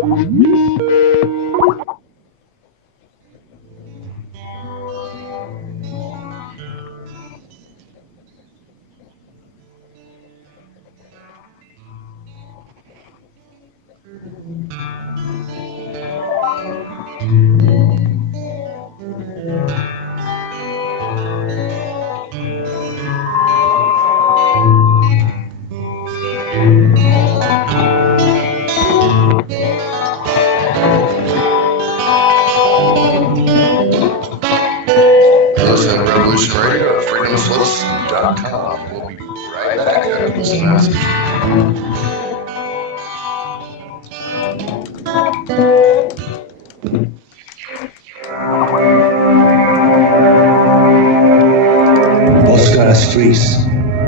We'll be right back after this message. Oscar's freeze.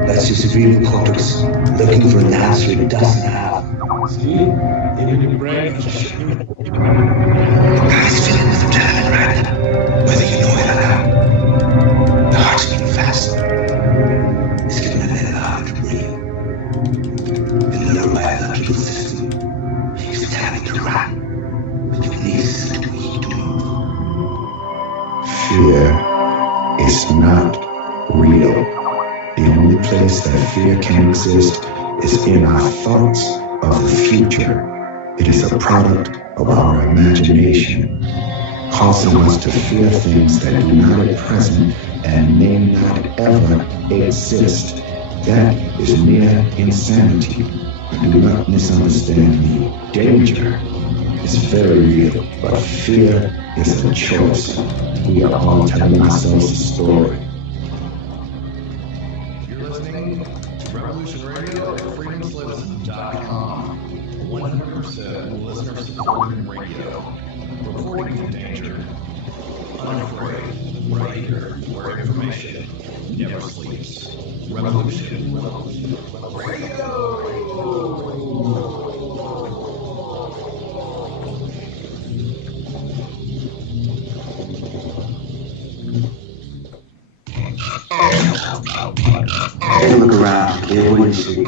That's your cerebral cortex looking for an answer it doesn't have. See? Even your brain is shifting. The guy's filling with adrenaline, right? Whether you know it or not. The heart's beating fast. It's getting a little hard to breathe. The neurobiological system is telling to run, but you listen to me to move. Fear is not real. The only place that fear can exist is in our thoughts of the future. It is a product of our imagination, causing us to fear things that do not at present and may not ever exist. That is mere insanity. Do not misunderstand me. Danger is very real, but fear is a choice. We are all telling ourselves a story. You're listening to Revolution Radio at freedomslives.com. 100% listener-supported radio. Reporting to danger. Unafraid. Right here, where information never sleeps. Revolution Radio! Take a look around, kid. What do you see?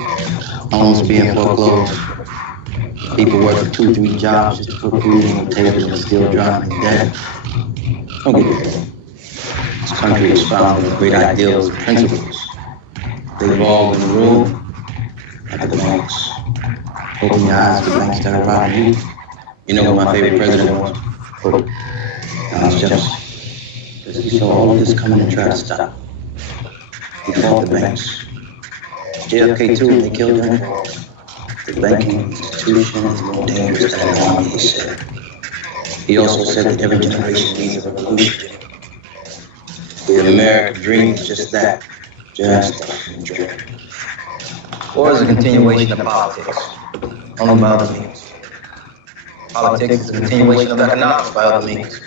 Homes being foreclosed. People working 2-3 jobs just to put food on the table and still drowning in debt. Don't get me wrong. This country is founded on great ideals and principles. They evolve in the room, like the banks. Open your eyes, the banks start robbing you. You know what my favorite president was? Thomas Jefferson. Because he saw all of this coming and tried to stop. He fought the banks. JFK too, they killed him. The banking institution is more dangerous than the army, he said. He also said that every generation needs a revolution. The American dream is just that, just a dream. War is a continuation of politics, only by other means. Politics is a continuation of economics by other means.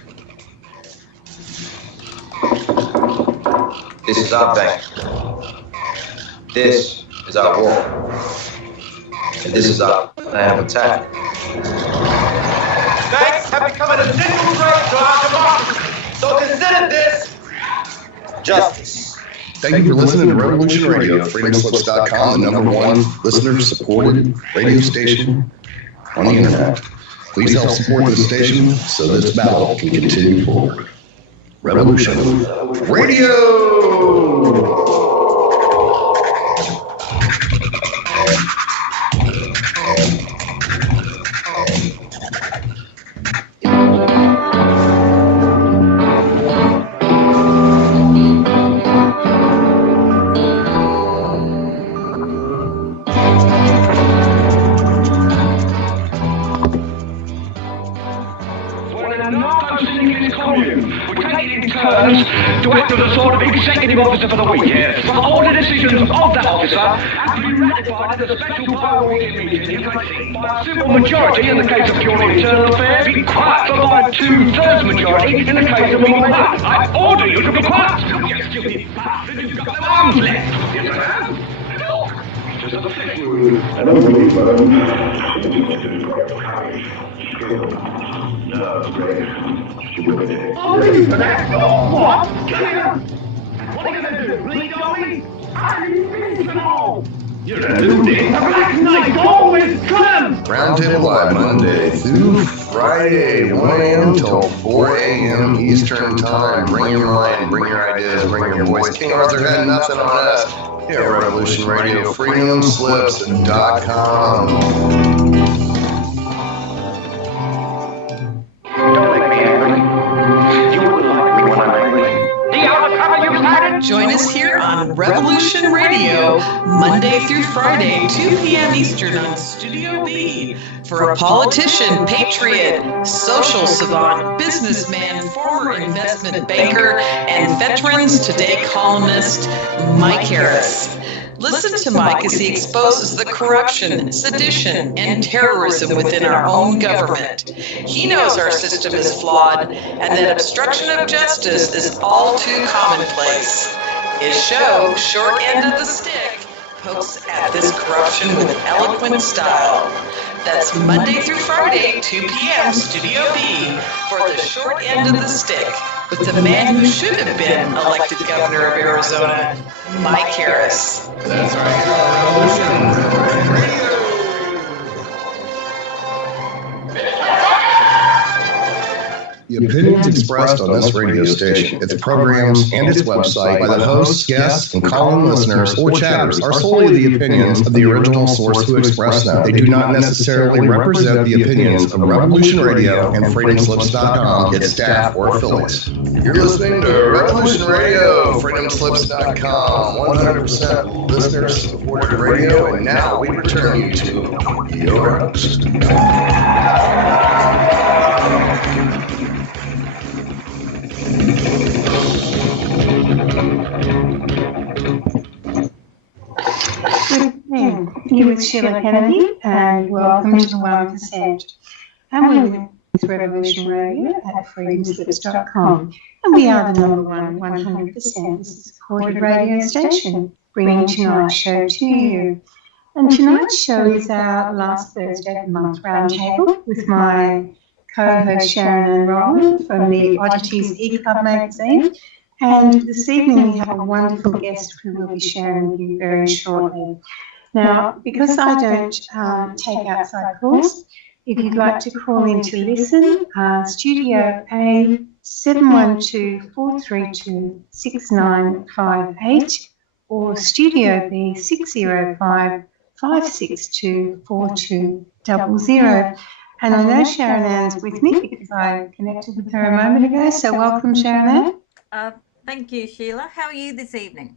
This is our bank. This is our war. And this is our plan of attack. Banks have become an essential threat to our democracy. So consider this justice. Thank you for listening to Revolution Radio at freedomslips.com, the #1 listener-supported radio station on the internet. Please help support this station so this battle can continue forward. Revolution Radio! To act as a sort of executive officer for the week, yes. But all the decisions of that officer have to be ratified at a special parliamentary meeting by a simple majority in the case of purely internal affairs, be quiet for by a 2/3 majority in the case of meeting that. I order you to be quiet! Yes, stupid bastard, you've got no arms left! Yes, I have! Just as a flesh wound. I don't believe No, great. Oh, leave for that? What? Come here! What are you going to do? Bleed on me? I need to know! You're eluding the Black Knight always comes! Roundtable Live Monday through Friday, 1 a.m. till 4 a.m. Eastern Time. Bring your mind, bring your ideas, bring your voice. King Arthur had nothing on us. Here at Revolution Radio, freedomslips.com. Don't make me angry. You wouldn't like me when I'm angry. The hour cover you started! Join us here on Revolution Radio, Monday through Friday, 2 p.m. Eastern on Studio B, for a politician, patriot, social savant, businessman, former investment banker, and Veterans Today columnist, Mike Harris. Listen to Mike as he exposes the corruption, sedition, and terrorism within our own government. He knows our system is flawed and that obstruction of justice is all too commonplace. His show, Short End of the Stick, pokes at this corruption with an eloquent style. That's Monday through Friday, 2 p.m. Studio B, for the Short End of the Stick, with the man who should have been elected governor of Arizona, Mike Harris. That's right, here on Revolution Radio. The opinions expressed on this radio station, its programs, and its website by the hosts, guests, and column listeners or chatters are solely the opinions of the original source who expressed them. They do not necessarily represent the opinions of Revolution Radio and freedomslips.com, its staff, or affiliates. You're listening to Revolution Radio, freedomslips.com, 100% listener-supported radio, and now we return you to your host. Here with Sheila Kennedy, and welcome to the 1%. And we're with Revolution Radio at freedomslips.com. And we are the number one 100% supported radio station, bringing tonight's show to you. And tonight's show is our last Thursday of the month roundtable with my co-host Sharon Ann Rowland from the Oddities e-club magazine. And this evening we have a wonderful guest who will be sharing with you very shortly. Now, because I don't take outside calls, if you'd like to call in to listen, Studio A 712-432-6958 or Studio B 605-562-4200. And I know Sharon Ann's with me because I connected with her a moment ago, so welcome Sharon Ann. Thank you, Sheila. How are you this evening?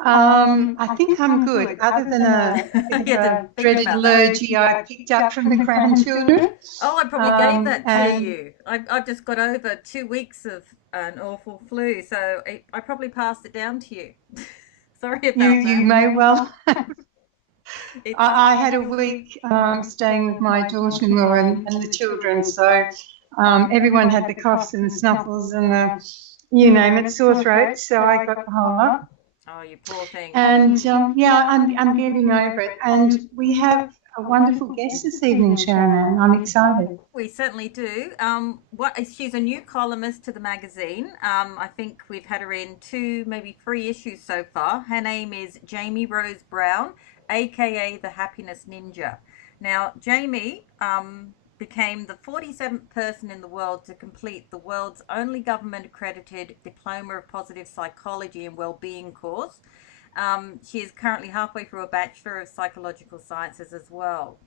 I think I'm good, other than a dreaded allergy I picked up from the grandchildren. Oh, I probably gave that to you. I've just got over 2 weeks of an awful flu, so I probably passed it down to you. Sorry about that. You may well. I had a week staying with my daughter-in-law and the children, so everyone had the coughs and the snuffles and the, you name it, sore throats, so I got the whole lot. Oh, you poor thing. And yeah, I'm getting over it. And we have a wonderful guest this evening, Sharon Ann. I'm excited. We certainly do. She's a new columnist to the magazine. I think we've had her in 2, maybe 3 issues so far. Her name is Jamie Rose Brown, aka the Happiness Ninja. Now, Jamie became the 47th person in the world to complete the world's only government-accredited Diploma of Positive Psychology and Wellbeing course. She is currently halfway through a Bachelor of Psychological Sciences as well.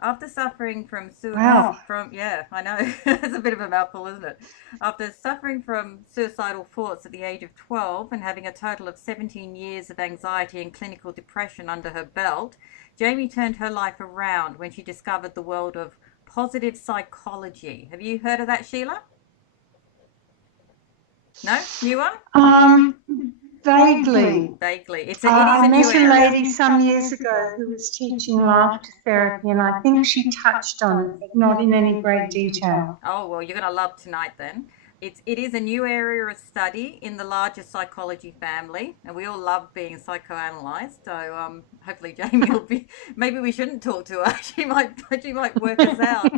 After suffering from yeah, I know, it's a bit of a mouthful, isn't it? After suffering from suicidal thoughts at the age of 12 and having a total of 17 years of anxiety and clinical depression under her belt, Jamie turned her life around when she discovered the world of positive psychology. Have you heard of that, Sheila? No? New one? Vaguely. Vaguely. I met a lady some years ago who was teaching laughter therapy, and I think she touched on it, but not in any great detail. Oh, well, you're going to love tonight then. It is a new area of study in the larger psychology family, and we all love being psychoanalyzed. So hopefully Jamie will be. Maybe we shouldn't talk to her. She might work us out.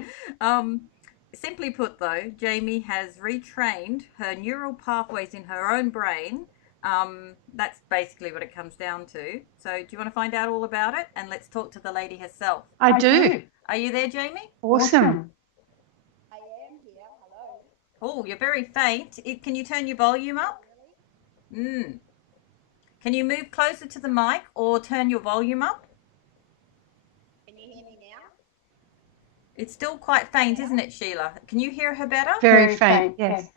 Simply put, though, Jamie has retrained her neural pathways in her own brain That's basically what it comes down to. So do you want to find out all about it? And let's talk to the lady herself. I do. Are you there, Jamie? Awesome. I am here. Hello. Oh, you're very faint. Can you turn your volume up? Can you move closer to the mic or turn your volume up? Can you hear me now? It's still quite faint, isn't it, Sheila? Can you hear her better? Very faint, yes.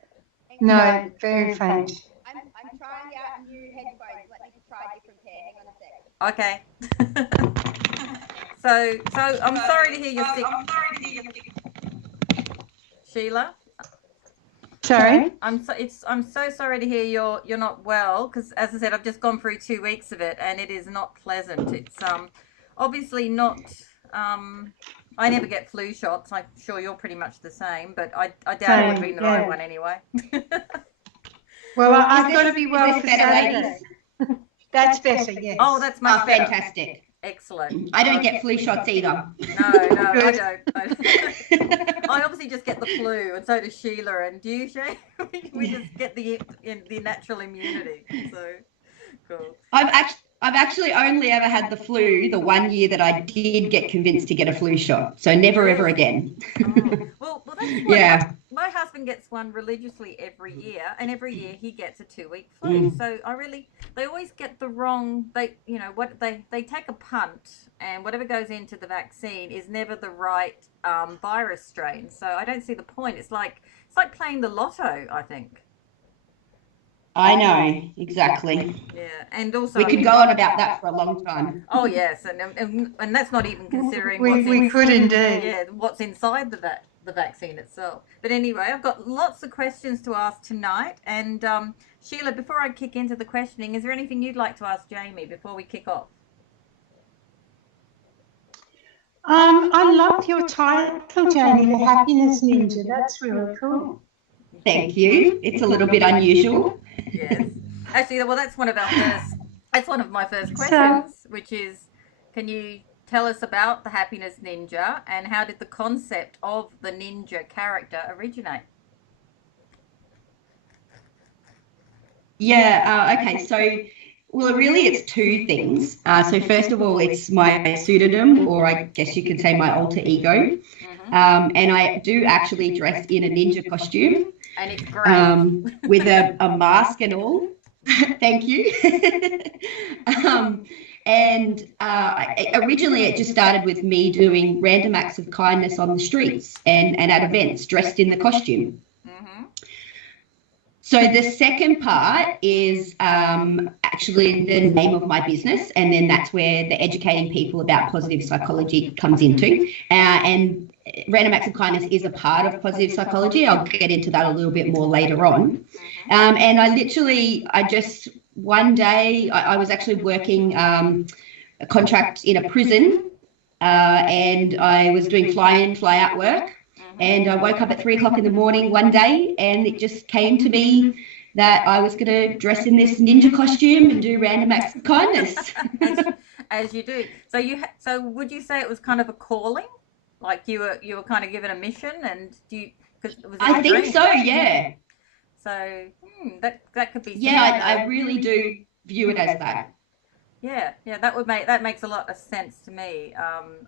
No, very faint. I'm trying out new headphones. Let me try a different pair. Hang on a sec. Okay. so I'm sorry to hear you're sick. Sheila? Sorry? I'm so sorry to hear you're not well, because as I said, I've just gone through 2 weeks of it and it is not pleasant. It's obviously not I never get flu shots. I'm sure you're pretty much the same, but I doubt it would have been the right one anyway. Well, I've got to be well for Saturday. That's better, yes. Oh, that's much better. Fantastic. Excellent. I don't get flu shots either. No, I don't. I obviously just get the flu, and so does Sheila. And do you, Shay? We just get the natural immunity. So cool. I've actually only ever had the flu the 1 year that I did get convinced to get a flu shot. So never ever again. Well, that's what yeah. My husband gets one religiously every year, and every year he gets a 2-week flu. So they always get the wrong. They take a punt, and whatever goes into the vaccine is never the right virus strain. So I don't see the point. It's like playing the lotto, I think. I know, exactly. Yeah, and also we could go on about that for a long time. Oh yes, and that's not even considering we could indeed. Yeah, what's inside the vaccine itself. But anyway, I've got lots of questions to ask tonight, and Sheila, before I kick into the questioning, is there anything you'd like to ask Jamie before we kick off? I love your title, Jamie, The Happiness Ninja. That's really cool. Thank you. It's a little bit unusual. Yes. Actually, well, that's one of my first questions, which is, can you tell us about the Happiness Ninja and how did the concept of the ninja character originate? Yeah, okay. So, well, really it's two things. So first of all, it's my pseudonym, or I guess you could say my alter ego. And I do actually dress in a ninja costume. And it's great. With a mask and all. Thank you. Originally it just started with me doing random acts of kindness on the streets and at events dressed in the costume. So the second part is actually the name of my business, and then that's where the educating people about positive psychology comes into. And Random Acts of Kindness is a part of positive psychology. I'll get into that a little bit more later on. And I just one day I was actually working a contract in a prison, and I was doing fly in, fly out work. And I woke up at 3 o'clock in the morning one day, and it just came to me that I was going to dress in this ninja costume and do random acts of kindness. As you do. So would you say it was kind of a calling? Like you were kind of given a mission, and I think so, yeah. So that could be. Yeah, I really do view it as that. Yeah, that makes a lot of sense to me.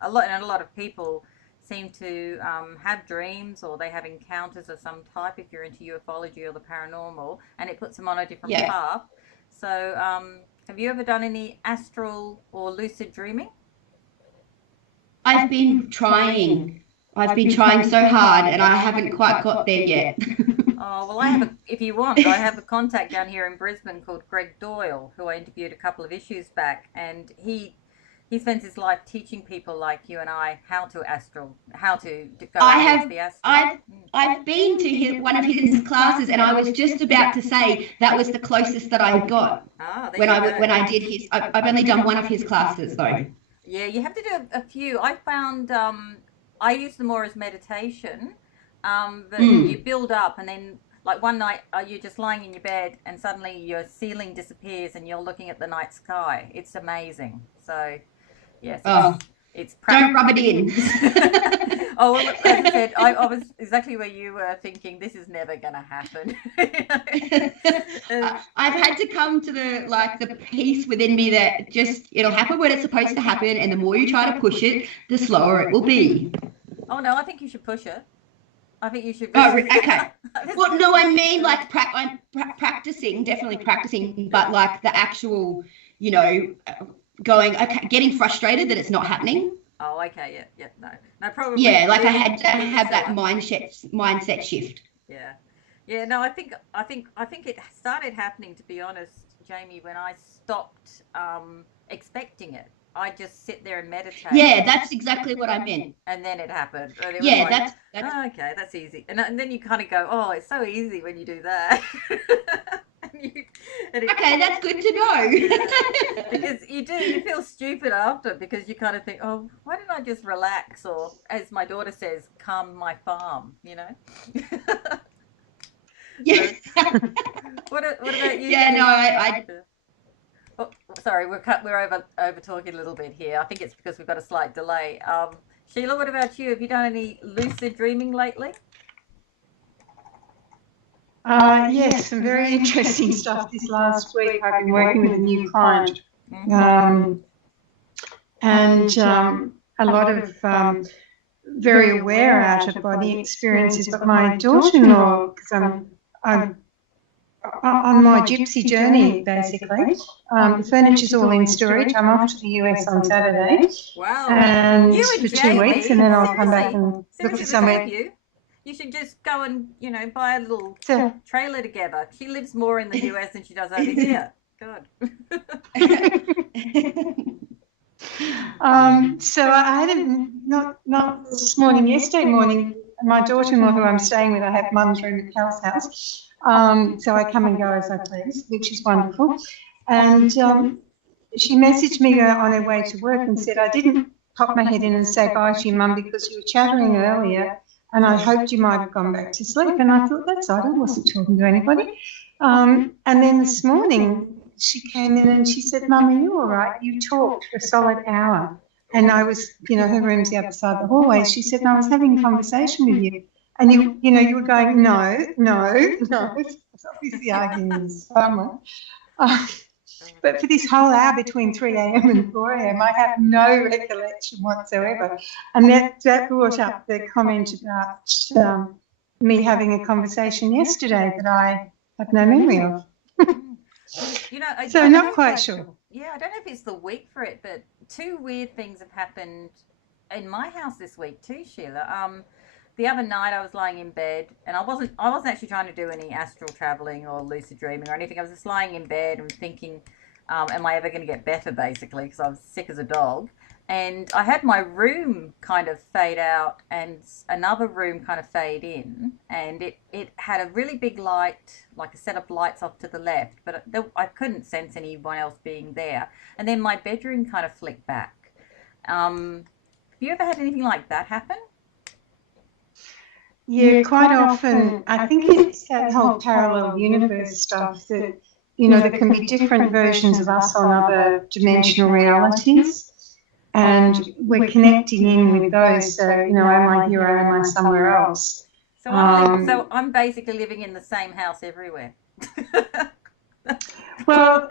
A lot of people seem to have dreams, or they have encounters of some type if you're into ufology or the paranormal, and it puts them on a different path. So have you ever done any astral or lucid dreaming? I've been trying so hard, and I haven't quite got there yet. Oh, well, if you want, I have a contact down here in Brisbane called Greg Doyle, who I interviewed a couple of issues back, and he spends his life teaching people like you and I how to go into the astral. I've been to one of his classes, and I was just about to say that was the closest that I got when I did his. I've only done one of his classes though. Yeah, you have to do a few. I found I use them more as meditation, but you build up, and then like one night you're just lying in your bed, and suddenly your ceiling disappears, and you're looking at the night sky. It's amazing. So. Yes, It's Don't rub it in. Oh, well, as I said, I was exactly where you were thinking. This is never going to happen. I've had to come to the peace within me that just it'll happen when it's supposed to happen, and the more you try to push it, the slower it will be. Oh no, I think you should push it. I think you should. Oh, okay. Well, no, I mean like I'm practicing, definitely practicing, but like the actual, getting frustrated that it's not happening. Oh, okay, yeah, no, probably. Yeah, like I had to have that mindset shift. Yeah. No, I think it started happening, to be honest, Jamie, when I stopped expecting it. I just sit there and meditate. Yeah, that's exactly what I meant. And then it happened. And it yeah, was that's oh, okay, that's easy. And then you kind of go, oh, it's so easy when you do that. Okay, that's good to know. Because you feel stupid after, because you kind of think, oh, why didn't I just relax, or as my daughter says, calm my farm, Yeah. So, what about you? Yeah, no, I Oh, sorry, we're over talking a little bit here. I think it's because we've got a slight delay. Sheila, what about you? Have you done any lucid dreaming lately? Yes, some very interesting stuff this last week. I've been working with a new client, and a lot of very aware out-of-body experiences. But my daughter-in-law, because I'm on my gypsy journey, basically. The furniture's all in storage. I'm off to the US on Saturday. Wow. And you for 2 weeks, and then I'll come back and look for somewhere. You should just go and, buy a little trailer together. She lives more in the US than she does over here. God. So I had not this morning, yesterday morning, my daughter-in-law, who I'm staying with, I have mum's room at Cal's house. So I come and go as I please, which is wonderful. And she messaged me on her way to work and said, I didn't pop my head in and say bye to you, Mum, because you were chattering earlier and I hoped you might have gone back to sleep. And I thought, that's odd, I wasn't talking to anybody. And then this morning she came in and she said, Mum, are you all right? You talked for a solid hour. And I was, her room's the other side of the hallway. She said, no, I was having a conversation with you. And you were going, no. It's obviously arguing with someone. But for this whole hour between 3 a.m. and 4 a.m., I have no recollection whatsoever. And that brought up the comment about me having a conversation yesterday that I have no memory of. So not quite sure. Yeah, I don't know if it's the week for it, but two weird things have happened in my house this week too, Sheila. The other night I was lying in bed, and I wasn't actually trying to do any astral traveling or lucid dreaming or anything. I was just lying in bed and thinking, am I ever going to get better, basically, because I was sick as a dog. And I had my room kind of fade out and another room kind of fade in, and it had a really big light, like a set of lights off to the left, but I couldn't sense anyone else being there. And then my bedroom kind of flicked back. Have you ever had anything like that happen? Yeah, quite often. I think it's that whole parallel universe stuff that, there can be different versions of us on other dimensional realities. And we're connecting in with those. So, am I here or am I somewhere else? So I'm basically living in the same house everywhere. Well,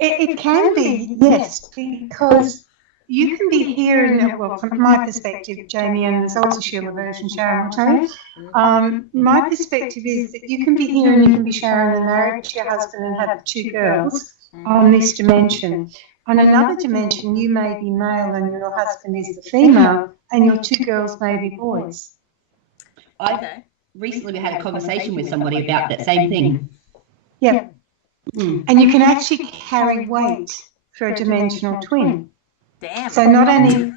it can be, yes, because you can be here, from my perspective, Jamie, and there's also Sheila version, Sharon will tell you. My perspective is that you can be here and you can be Sharon and married to your husband and have 2 girls on this dimension. On another dimension, you may be male and your husband is the female, and your 2 girls may be boys. I recently had a conversation with somebody about that same thing. Yeah. And you can actually carry weight for a dimensional twin. Damn. So not only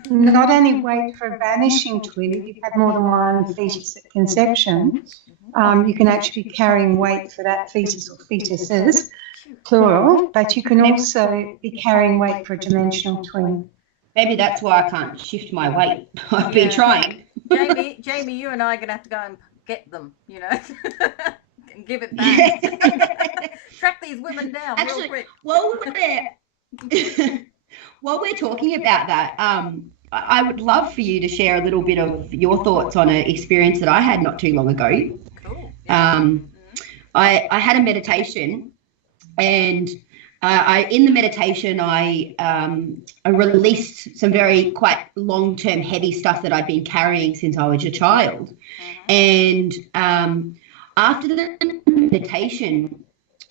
weight for a vanishing twin, if you've had more than one fetus at conception, you can actually be carrying weight for that fetus or fetuses, plural, but you can also be carrying weight for a dimensional twin. Maybe that's why I can't shift my weight. I've been trying. Jamie, you and I are going to have to go and get them, and give it back. Track these women down real quick. While we're talking about that, I would love for you to share a little bit of your thoughts on an experience that I had not too long ago. Cool. Yeah. I had a meditation, and in the meditation I released some very quite long-term heavy stuff that I'd been carrying since I was a child. And after the meditation,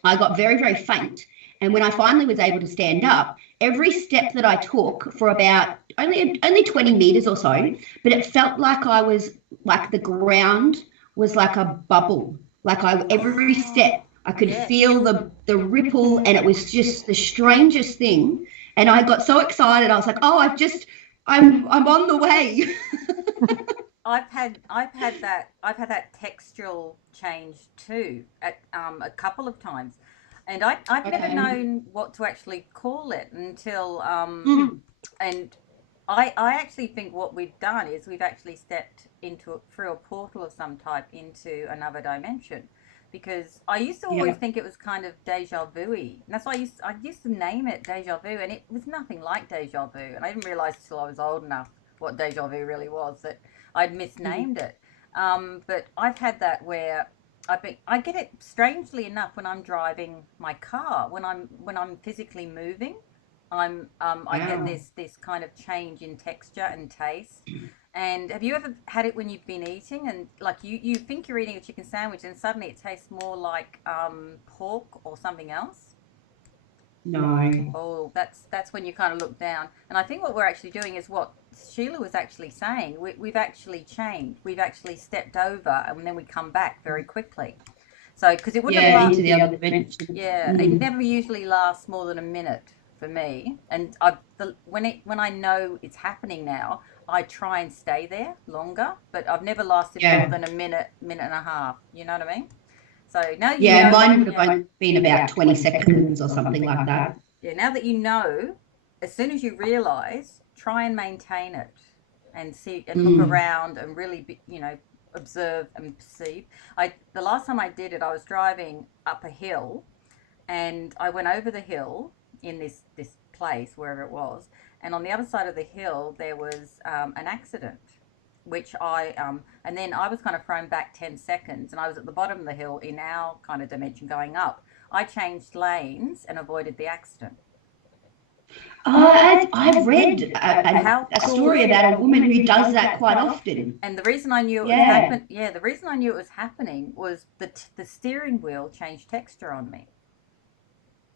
I got very, very faint. And when I finally was able to stand up, every step that I took for about only 20 meters or so, but it felt like I was like the ground was like a bubble. Like every step I could feel the ripple, and it was just the strangest thing. And I got so excited. I was like, oh, I'm on the way. I've had that textural change too at a couple of times, and I've never known what to actually call it until and I actually think what we've done is we've actually stepped through a portal of some type into another dimension, because I used to always think it was kind of deja vu-y, and that's why I used to name it deja vu, and it was nothing like deja vu, and I didn't realize until I was old enough what deja vu really was, that I'd misnamed it. But I've had that where I get it strangely enough when I'm driving my car, when I'm physically moving. I get this kind of change in texture and taste. And have you ever had it when you've been eating, and like you think you're eating a chicken sandwich, and suddenly it tastes more like pork or something else? No. Oh, that's when you kind of look down. And I think what we're actually doing is what Sheila was actually saying. We've actually changed. We've actually stepped over, and then we come back very quickly. So because it wouldn't have into the other dimension. it never usually lasts more than a minute for me. And when I know it's happening now, I try and stay there longer. But I've never lasted more than a minute and a half. You know what I mean? So now you know, mine would have only been about 20 seconds or something like that. Yeah, now that you know, as soon as you realise, try and maintain it and see and look around and really, observe and perceive. The last time I did it, I was driving up a hill, and I went over the hill in this place, wherever it was, and on the other side of the hill there was an accident, which and then I was kind of thrown back 10 seconds, and I was at the bottom of the hill in our kind of dimension going up. I changed lanes and avoided the accident. I've read a story about a woman who does that quite often. And the reason I knew the reason I knew it was happening was the steering wheel changed texture on me.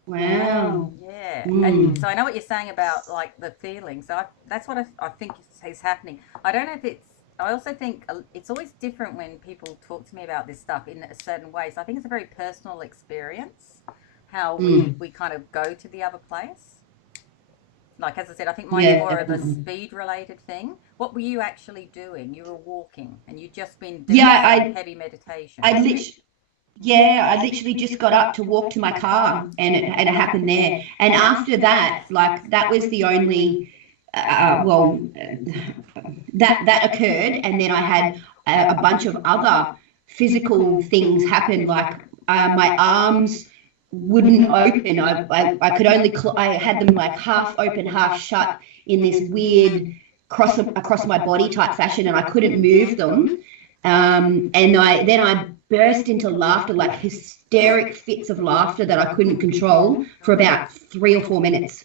Wow. Yeah. And so I know what you're saying about like the feeling. So that's what I think is happening. I don't know if I also think it's always different when people talk to me about this stuff in a certain way. So I think it's a very personal experience, how we kind of go to the other place. Like, as I said, I think mine's more of a speed-related thing. What were you actually doing? You were walking, and you'd just been doing heavy meditation. I literally just got up to walk to my car, and it happened there. And after that, like, that was the only... that occurred, and then I had a bunch of other physical things happen, like my arms wouldn't open. I could only I had them like half open, half shut in this weird across my body type fashion, and I couldn't move them. And I burst into laughter, like hysteric fits of laughter that I couldn't control for about 3 or 4 minutes.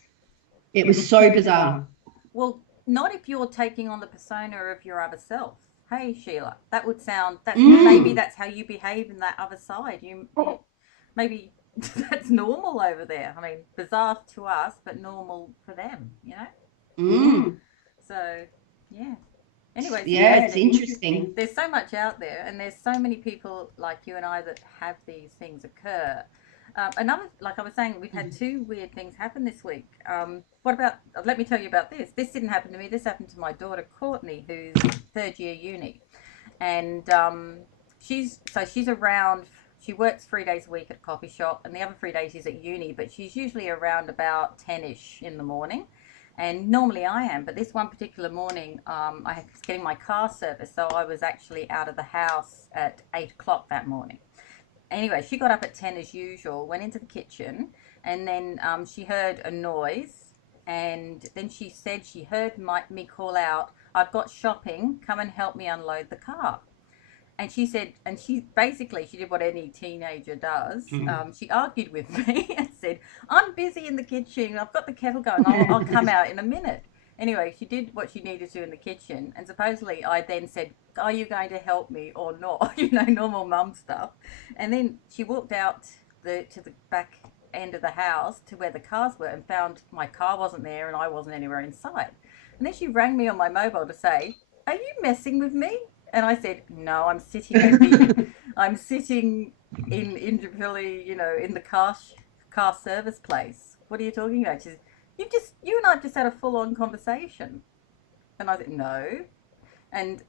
It was so bizarre. Well, not if you're taking on the persona of your other self. Hey, Sheila, that would sound, maybe that's how you behave in that other side. Maybe that's normal over there. I mean, bizarre to us, but normal for them, you know? So, yeah. Anyway, it's interesting. There's so much out there, and there's so many people like you and I that have these things occur. Another, like I was saying, we've had 2 weird things happen this week. Let me tell you about this. This didn't happen to me. This happened to my daughter, Courtney, who's 3rd year uni. And she's around, she works 3 days a week at a coffee shop, and the other 3 days she's at uni, but she's usually around about 10-ish in the morning. And normally I am, but this one particular morning, I was getting my car serviced, so I was actually out of the house at 8 o'clock that morning. Anyway, she got up at 10 as usual, went into the kitchen, and then she heard a noise, And then she said she heard me call out, "I've got shopping, come and help me unload the car." And she said, and she did what any teenager does. She argued with me and said, "I'm busy in the kitchen, I've got the kettle going, I'll come out in a minute." Anyway, she did what she needed to in the kitchen, and supposedly I then said, "Are you going to help me or not?" Normal mum stuff. And then she walked out to the back end of the house to where the cars were and found my car wasn't there and I wasn't anywhere in sight. And then she rang me on my mobile to say, "Are you messing with me?" And I said, "No, I'm sitting in Indooroopilly, in the car service place. What are you talking about?" She said, "You and I have just had a full-on conversation." And I said, "No." And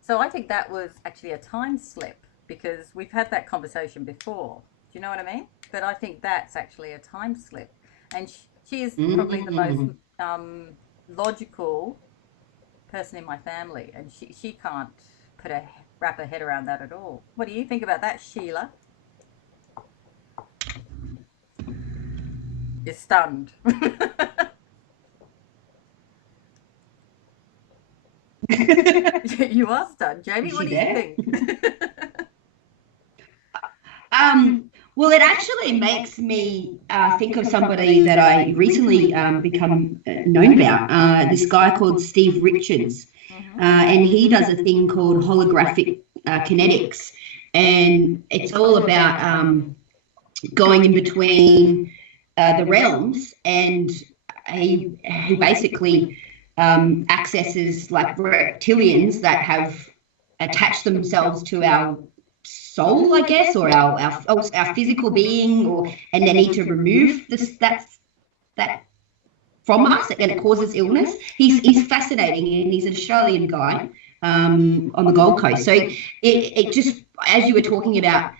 so I think that was actually a time slip, because we've had that conversation before. Do you know what I mean? But I think that's actually a time slip. And she is probably the most logical person in my family, and she can't wrap her head around that at all. What do you think about that, Sheila? You're stunned. You are stunned. Jamie, what do you think? Well, it actually makes me think of somebody that I recently become known about, this guy called Steve Richards. And he does a thing called holographic kinetics. And it's all about going in between the realms. And he basically accesses like reptilians that have attached themselves to our soul, I guess, or our physical being, and they need to remove that from us, and it causes illness. He's fascinating, and he's an Australian guy on the Gold Coast. So it just, as you were talking about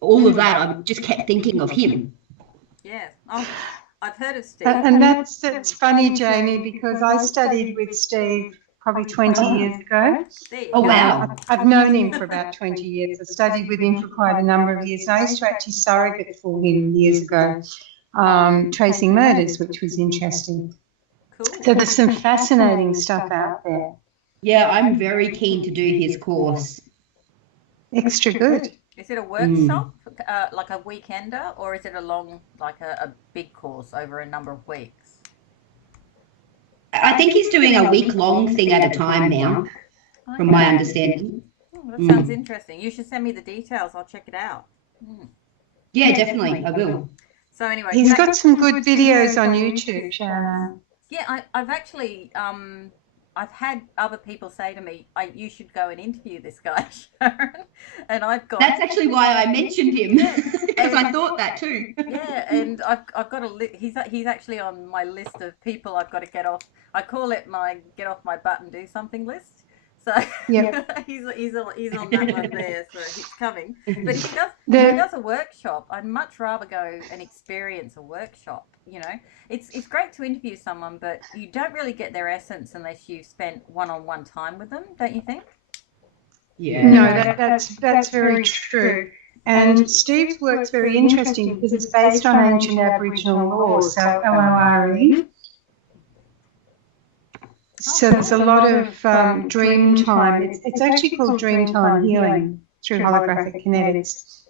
all of that, I just kept thinking of him. Yeah, I've heard of Steve. And that's funny, Jamie, because I studied with Steve probably 20 years ago. Oh, wow. I've known him for about 20 years. I studied with him for quite a number of years. I used to actually surrogate for him years ago, tracing murders, which was interesting. Cool. So there's some fascinating stuff out there. Yeah, I'm very keen to do his course. Extra good. Is it a workshop, like a weekender, or is it a big course over a number of weeks? I think he's doing a week-long thing at a time now, from my understanding. Oh, that sounds interesting. You should send me the details. I'll check it out. Yeah, definitely. I will. So anyway, he's got some good videos on YouTube, Sharon. Yeah, I've actually I've had other people say to me, "You should go and interview this guy, Sharon." And I've got. That's actually why I mentioned him, because I thought that too. Yeah, and I've got he's actually on my list of people I've got to get off. I call it my get off my butt and do something list. So yep. he's on that one there, so he's coming. But if he does a workshop, I'd much rather go and experience a workshop. It's great to interview someone, but you don't really get their essence unless you've spent one-on-one time with them, don't you think? Yeah. No, that's very true. And Steve's work's very interesting because it's based on ancient Aboriginal law, so LORE. So there's a lot of dream time. It's actually called dream time healing through holographic kinetics.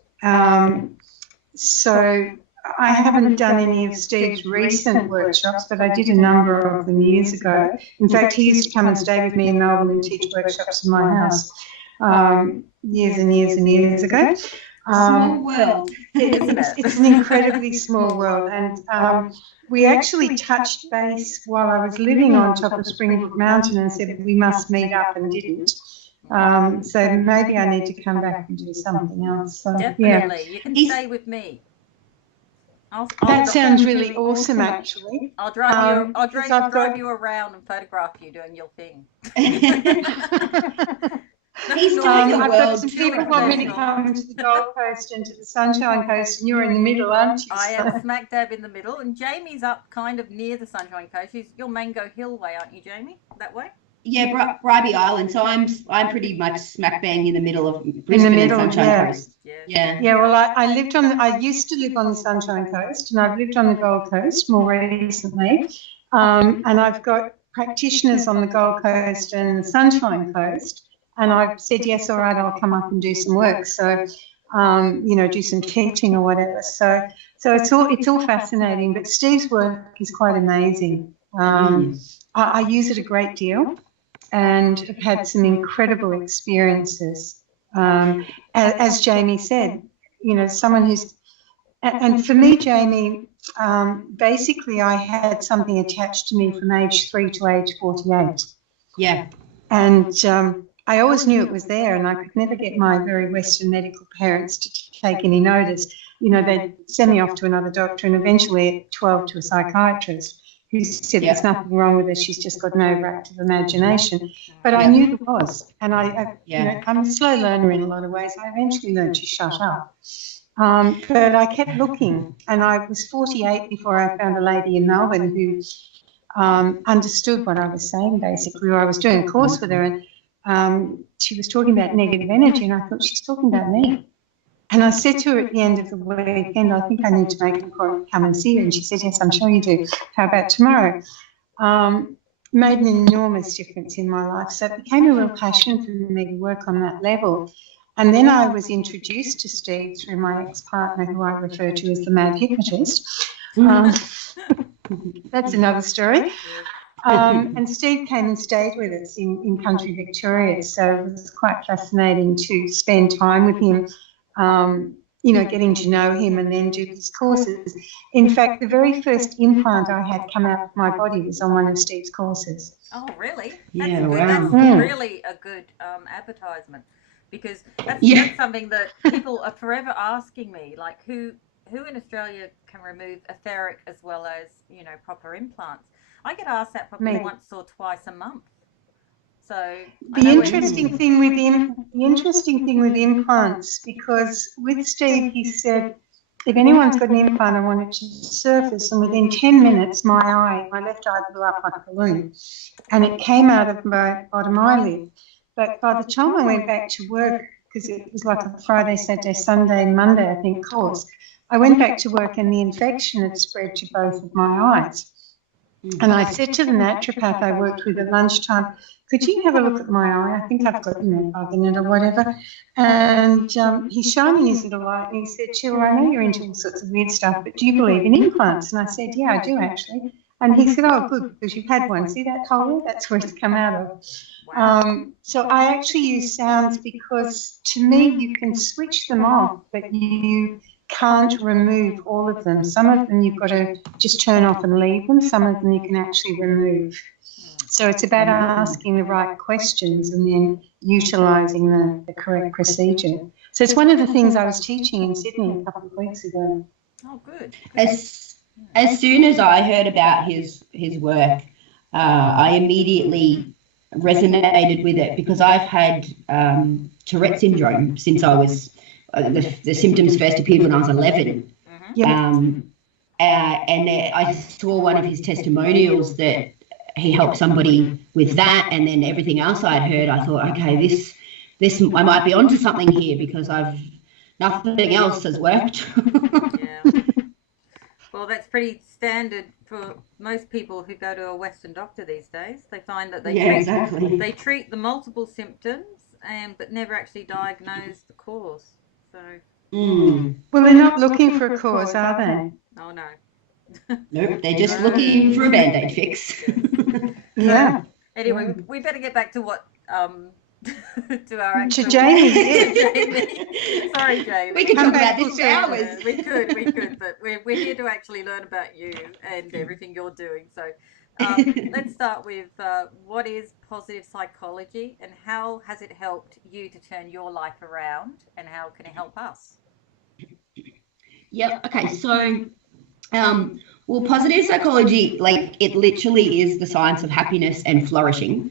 So I haven't done any of Steve's recent workshops, but I did a number of them years ago. In fact, he used to come and stay with me in Melbourne and teach workshops in my house years and years and years ago. Small world. It's an incredibly small world. And we actually touched base while I was living on top of Springbrook Mountain and said we must meet up, and didn't. So maybe I need to come back and do something else. So, definitely. Yeah. You can stay with me. That sounds really awesome, actually. I'll drive you around and photograph you doing your thing. He's doing I've got some people want me to come to the Gold Coast and to the Sunshine Coast, and you're in the middle, aren't you? I am smack dab in the middle, and Jamie's up kind of near the Sunshine Coast. You're Mango Hill way, aren't you, Jamie? That way? Bribey Island. So I'm pretty much smack bang in the middle of Brisbane and Sunshine Coast. Yeah. Well, I used to live on the Sunshine Coast, and I've lived on the Gold Coast more recently, and I've got practitioners on the Gold Coast and the Sunshine Coast, and I've said yes, all right, I'll come up and do some work. So, do some teaching or whatever. So it's all fascinating. But Steve's work is quite amazing. I use it a great deal, and have had some incredible experiences. As Jamie said, someone who's, and for me, Jamie, basically I had something attached to me from age 3 to age 48. Yeah. And I always knew it was there, and I could never get my very Western medical parents to take any notice. They'd send me off to another doctor, and eventually at 12 to a psychiatrist who said there's nothing wrong with her, she's just got an overactive imagination. But I knew there was, and I'm a slow learner in a lot of ways. I eventually learned to shut up. But I kept looking, and I was 48 before I found a lady in Melbourne who understood what I was saying, basically, or I was doing a course with her, and she was talking about negative energy, and I thought, she's talking about me. And I said to her at the end of the weekend, I think I need to make an appointment to come and see you. And she said, yes, I'm sure you do. How about tomorrow? Made an enormous difference in my life. So it became a real passion for me to work on that level. And then I was introduced to Steve through my ex-partner, who I refer to as the mad hypnotist. That's another story. And Steve came and stayed with us in country Victoria. So it was quite fascinating to spend time with him. Getting to know him and then do his courses. In fact, the very first implant I had come out of my body was on one of Steve's courses. Oh, really? Yeah, That's really a good advertisement, because that's something that people are forever asking me, like who in Australia can remove etheric as well as, proper implants. I get asked that probably once or twice a month. So the interesting thing with implants, because with Steve he said, if anyone's got an implant, I want it to surface, and within 10 minutes my left eye blew up like a balloon, and it came out of my bottom eyelid. But by the time I went back to work, because it was like a Friday, Saturday, Sunday, Monday, I think, course, I went back to work and the infection had spread to both of my eyes. And I said to the naturopath I worked with at lunchtime, could you have a look at my eye? I think I've got bug in it or whatever. And he's shining his little light, and he said, Sheila, I know you're into all sorts of weird stuff, but do you believe in implants? And I said, yeah, I do actually. And he said, oh, good, because you've had one. See that hole? That's where it's come out of. So I actually use sounds because, to me, you can switch them off, but you can't remove all of them. Some of them you've got to just turn off and leave them. Some of them you can actually remove. So it's about asking the right questions and then utilising the correct procedure. So it's one of the things I was teaching in Sydney a couple of weeks ago. Oh, good. As soon as I heard about his work, I immediately resonated with it, because I've had Tourette syndrome since I was, the symptoms first appeared when I was 11. And I saw one of his testimonials that he helped somebody with that, and then everything else I'd heard, I thought, okay, this I might be onto something here, because nothing else has worked. Well, that's pretty standard for most people who go to a Western doctor these days. They find that they treat the multiple symptoms, but never actually diagnose the cause. So. Well, they're not looking for a cause, are they? Oh no. Nope, they're just looking for a Band-Aid fix. Yeah. Anyway, we better get back to what to our actual... To Jamie. Jamie. Sorry, Jamie. We could talk about this for hours. We could, but we're here to actually learn about you and everything you're doing. So let's start with what is positive psychology, and how has it helped you to turn your life around, and how can it help us? Yeah. Okay. So, well, positive psychology, like, it literally is the science of happiness and flourishing.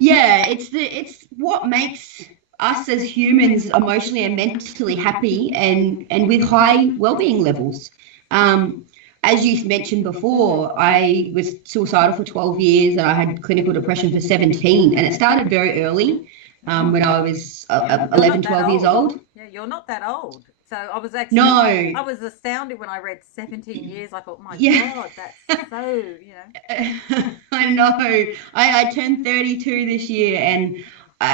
It's what makes us as humans emotionally and mentally happy and with high well-being levels. as you mentioned before, I was suicidal for 12 years and I had clinical depression for 17, and it started very early when I was 11, 12 years old. Yeah, you're not that old. So I was I was astounded when I read 17 years. I thought, my God, that's so, you know. I know. I turned 32 this year, and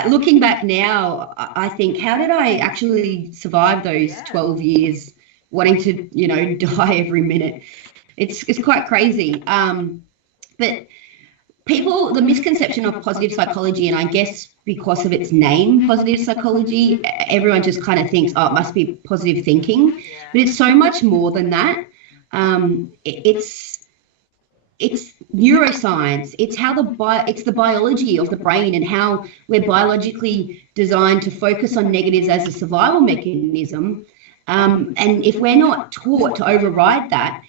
looking back now, I think, how did I actually survive those 12 years wanting to, you know, die every minute? It's quite crazy. But the misconception of positive psychology, and I guess because of its name, positive psychology, everyone just kind of thinks, oh, it must be positive thinking. But it's so much more than that. It's neuroscience. It's it's the biology of the brain and how we're biologically designed to focus on negatives as a survival mechanism. And if we're not taught to override that,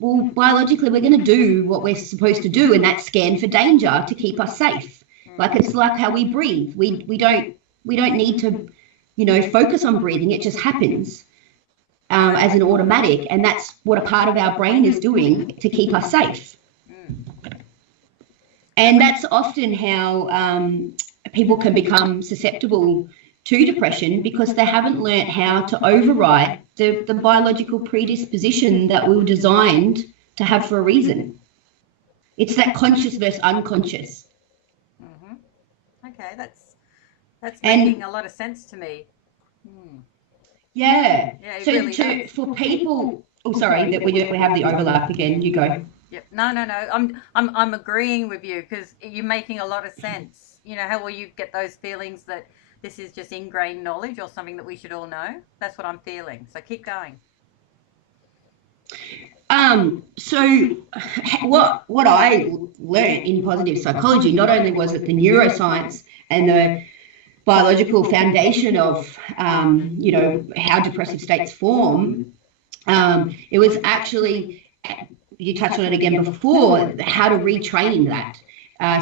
well, biologically, we're going to do what we're supposed to do, and that's scan for danger to keep us safe. Like, it's like how we breathe. We don't need to, you know, focus on breathing. It just happens as an automatic, and that's what a part of our brain is doing to keep us safe. And that's often how people can become susceptible to depression, because they haven't learnt how to override the biological predisposition that we were designed to have for a reason. It's that conscious versus unconscious. Okay, that's making a lot of sense to me. Yeah. So really does. For people, sorry that we have the overlap again. You go. Yep. No. I'm agreeing with you, because you're making a lot of sense. You know, how will you get those feelings that this is just ingrained knowledge or something that we should all know? That's what I'm feeling. So keep going. So what I learned in positive psychology, not only was it the neuroscience and the biological foundation of, you know, how depressive states form, it was actually, you touched on it again before, how to retrain that.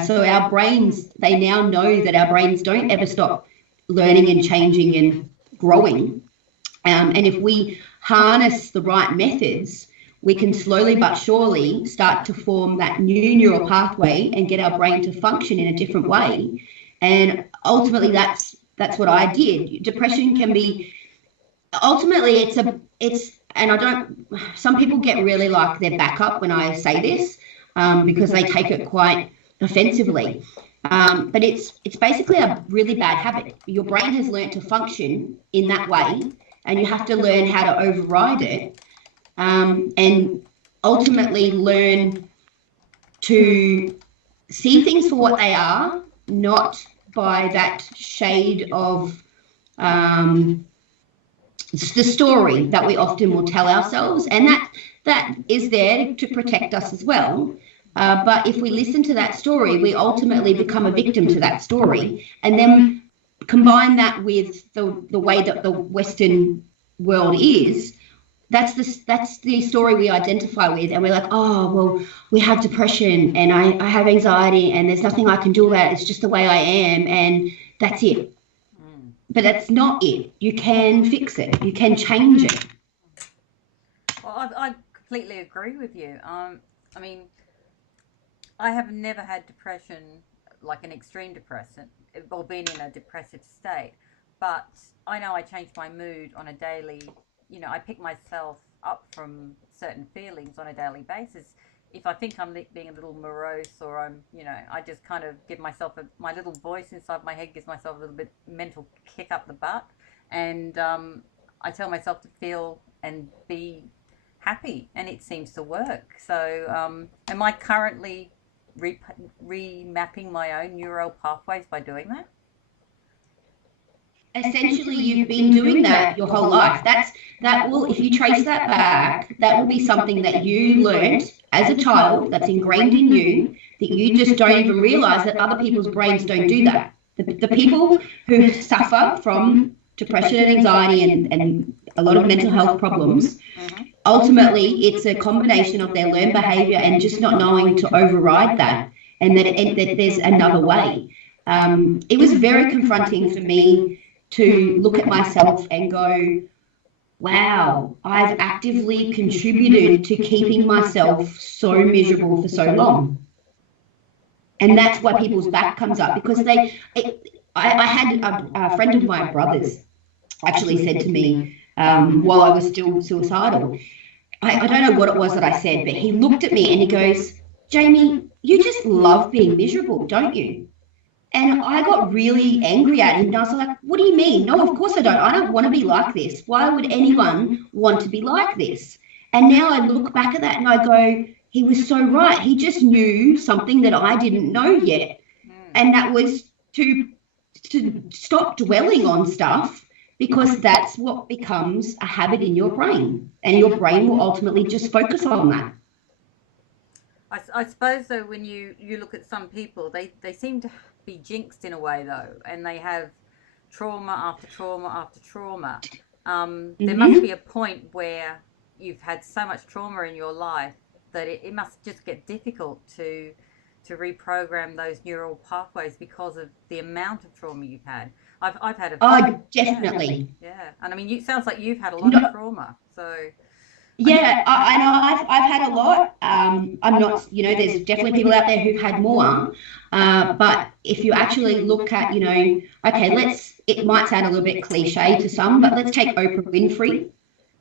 So our brains, they now know that our brains don't ever stop learning and changing and growing. And if we harness the right methods, we can slowly but surely start to form that new neural pathway and get our brain to function in a different way. And ultimately, that's what I did. Depression can be, ultimately, and I don't, some people get really like their back up when I say this, because they take it quite offensively. But it's basically a really bad habit. Your brain has learned to function in that way, and you have to learn how to override it, and ultimately learn to see things for what they are, not by that shade of the story that we often will tell ourselves, and that is there to protect us as well. But if we listen to that story, we ultimately become a victim to that story, and then combine that with the way that the Western world is. That's the story we identify with, and we're like, oh, well, we have depression, and I have anxiety, and there's nothing I can do about it. It's just the way I am, and that's it. But that's not it. You can fix it. You can change it. Well, I completely agree with you. I mean, I have never had depression, like an extreme depression, or been in a depressive state. But I know I change my mood on a daily, you know, I pick myself up from certain feelings on a daily basis. If I think I'm being a little morose, or I'm, you know, I just kind of give myself my little voice inside my head gives myself a little bit mental kick up the butt, and I tell myself to feel and be happy, and it seems to work. So am I currently remapping my own neural pathways by doing that? Essentially, you've been doing that your whole life. That will, if you trace that back, that will be something that you learned as a child, that's ingrained in you, that you just don't even realize that other people's brains don't do that. The people who suffer from depression and anxiety and a lot of mental health problems, ultimately it's a combination of their learned behavior and just not knowing to override that, and that there's another way. It was very confronting for me to look at myself and go, wow, I've actively contributed to keeping myself so miserable for so long. And that's why people's back comes up, because I had a friend of my brother's actually said to me while I was still suicidal, I don't know what it was that I said, but he looked at me and he goes, Jamie, you just love being miserable, don't you? And I got really angry at him. And I was like, what do you mean? No, of course I don't. I don't want to be like this. Why would anyone want to be like this? And now I look back at that and I go, he was so right. He just knew something that I didn't know yet. And that was to stop dwelling on stuff, because that's what becomes a habit in your brain. And your brain will ultimately just focus on that. I suppose, though, when you look at some people, they seem to be jinxed in a way, though, and they have trauma after trauma after trauma. There must be a point where you've had so much trauma in your life that it must just get difficult to reprogram those neural pathways because of the amount of trauma you've had. I've had a definitely. Yeah, and I mean, it sounds like you've had a lot of trauma, so. Yeah, I know I've had a lot. I'm not, there's definitely people out there who've had more. But if you actually look at, okay, it might sound a little bit cliche to some, but let's take Oprah Winfrey.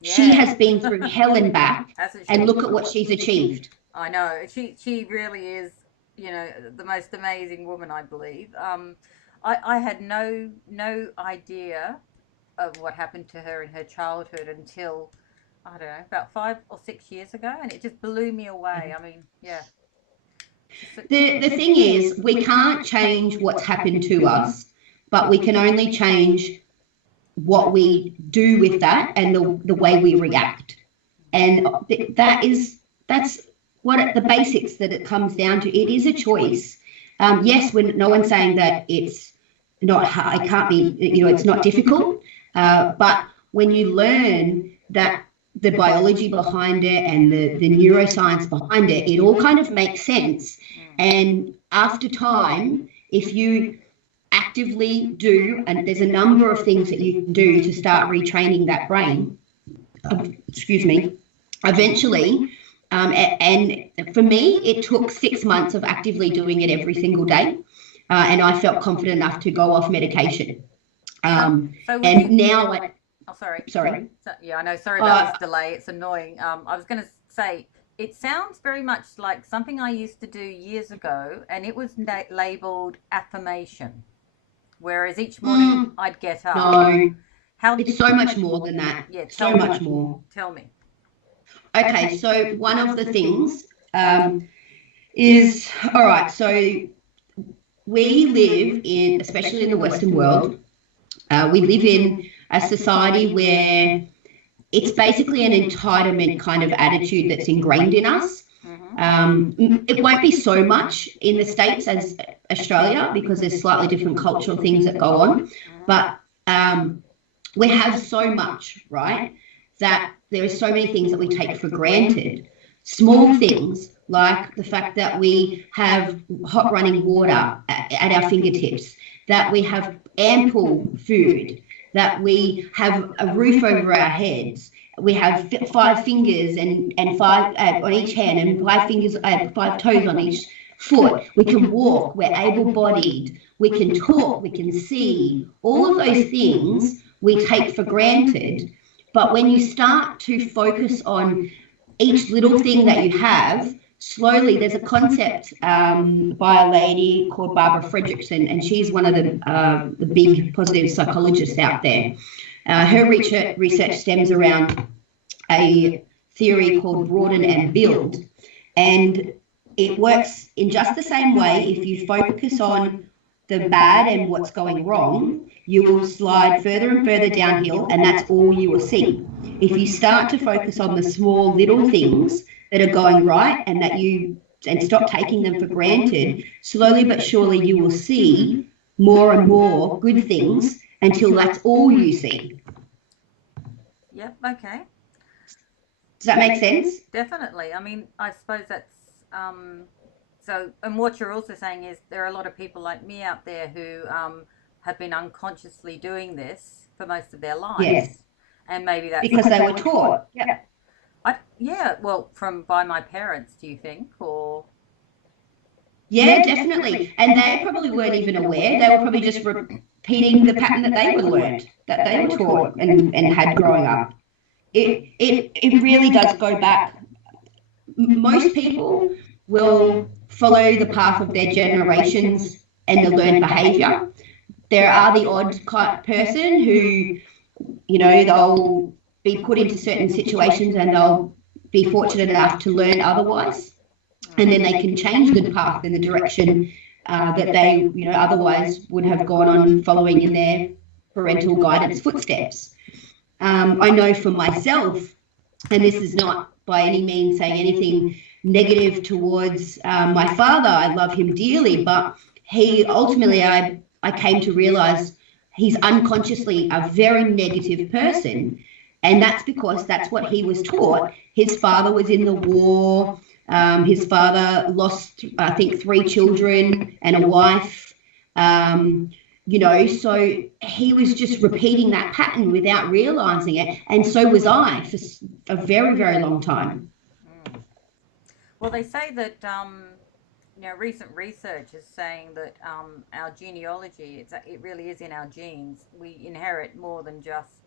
Yeah. She has been through hell and back, and look at what she's achieved. I know. She really is, the most amazing woman, I believe. I had no idea of what happened to her in her childhood until, I don't know, about 5 or 6 years ago, and it just blew me away. I mean, yeah. The thing is, we can't change what's happened to us, but we can only change what we do with that and the way we react. And that's what the basics that it comes down to. It is a choice. Yes, no one's saying that it's not hard, it can't be, it's not difficult, but when you learn that the biology behind it and the neuroscience behind it, it all kind of makes sense. And after time, if you actively do, and there's a number of things that you can do to start retraining that brain, eventually, and for me, it took 6 months of actively doing it every single day, and I felt confident enough to go off medication. Oh, sorry. Sorry. Yeah, I know. Sorry about this delay. It's annoying. I was going to say, it sounds very much like something I used to do years ago, and it was labeled affirmation, whereas each morning I'd get up. No, it's so much more than that. Yeah, so much more. Tell me. Okay, so one of the things is, all right, so we live in, especially in the Western world, we live in a society where it's basically an entitlement kind of attitude that's ingrained in us. It won't be so much in the States as Australia, because there's slightly different cultural things that go on, but we have so much, right, that there are so many things that we take for granted. Small things like the fact that we have hot running water at our fingertips, that we have ample food, that we have a roof over our heads, we have 5 fingers and 5 on each hand, and 5 fingers, 5 toes on each foot. We can walk, we're able-bodied, we can talk, we can see. All of those things we take for granted. But when you start to focus on each little thing that you have, slowly, there's a concept by a lady called Barbara Fredrickson, and she's one of the big positive psychologists out there. Her research stems around a theory called broaden and build, and it works in just the same way. If you focus on the bad and what's going wrong, you will slide further and further downhill, and that's all you will see. If you start to focus on the small little things that are going right and stop taking them for granted, slowly but surely you will see more and more good things until that's all you see. Yep, okay. Does that make sense? Definitely. I mean, I suppose that's so, and what you're also saying is there are a lot of people like me out there who have been unconsciously doing this for most of their lives. Yes. And maybe that's because they were taught. Yeah. Well, by my parents, do you think, or? Yeah, definitely. And they probably weren't even aware. They were probably just repeating the pattern that they were learned, that they were taught and had growing up. It really does go back. Most people will follow the path of their generations and the learned behaviour. There are the odd person who, they'll be put into certain situations and they'll be fortunate enough to learn otherwise. And then they can change the path in the direction that they, otherwise would have gone on following in their parental guidance footsteps. I know for myself, and this is not by any means saying anything negative towards my father. I love him dearly, but he ultimately, I came to realise he's unconsciously a very negative person. And that's because that's what he was taught. His father was in the war. His father lost, I think, 3 children and a wife. So he was just repeating that pattern without realising it. And so was I for a very, very long time. Well, they say that, recent research is saying that our genealogy, it really is in our genes. We inherit more than just,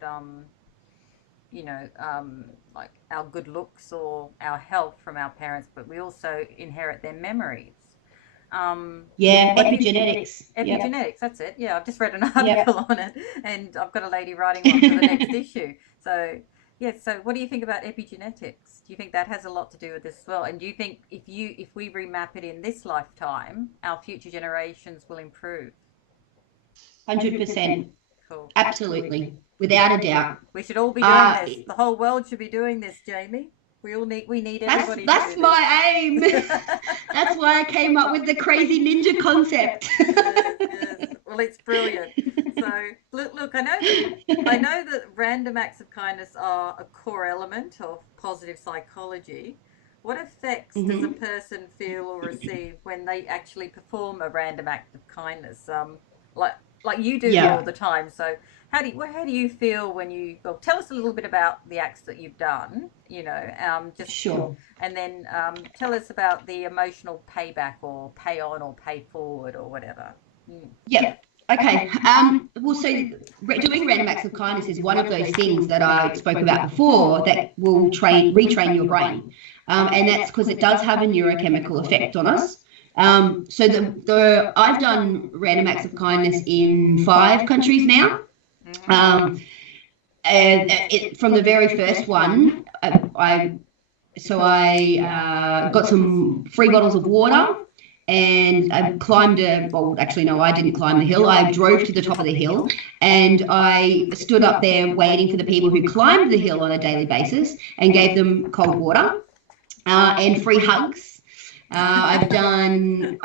like our good looks or our health from our parents, but we also inherit their memories. Epigenetics. Epigenetics, that's it. Yeah, I've just read an article on it, and I've got a lady writing one for the next issue. So, so what do you think about epigenetics? Do you think that has a lot to do with this as well? And do you think if we remap it in this lifetime, our future generations will improve? 100%. Cool. Absolutely. Without a doubt. We should all be doing this. The whole world should be doing this, Jamie. We need everybody. That's my aim. That's why I came up with the crazy ninja concept. Yes. Well, it's brilliant. So look, I know that random acts of kindness are a core element of positive psychology. What effects does a person feel or receive when they actually perform a random act of kindness? Like you do all the time. So how do you feel when you? Well, tell us a little bit about the acts that you've done. Sure. And then tell us about the emotional payback or pay on or pay forward or whatever. Yeah. Okay. Well, so doing random acts of kindness is one of those things that I spoke about before that will retrain your brain, and that's because it does have a neurochemical effect on us. So I've done random acts of kindness in 5 countries now. From the very first one, I got some free bottles of water, and I climbed I didn't climb the hill. I drove to the top of the hill, and I stood up there waiting for the people who climbed the hill on a daily basis and gave them cold water and free hugs. I've done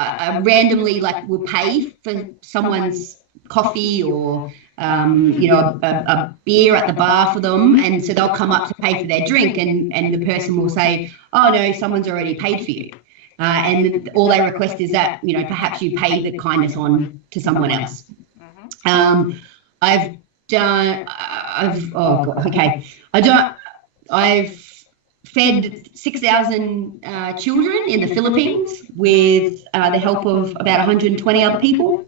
randomly, we'll pay for someone's coffee or a beer at the bar for them, and so they'll come up to pay for their drink, and the person will say, "Oh no, someone's already paid for you," and all they request is that perhaps you pay the kindness on to someone else. I've fed 6,000 children in the Philippines with the help of about 120 other people.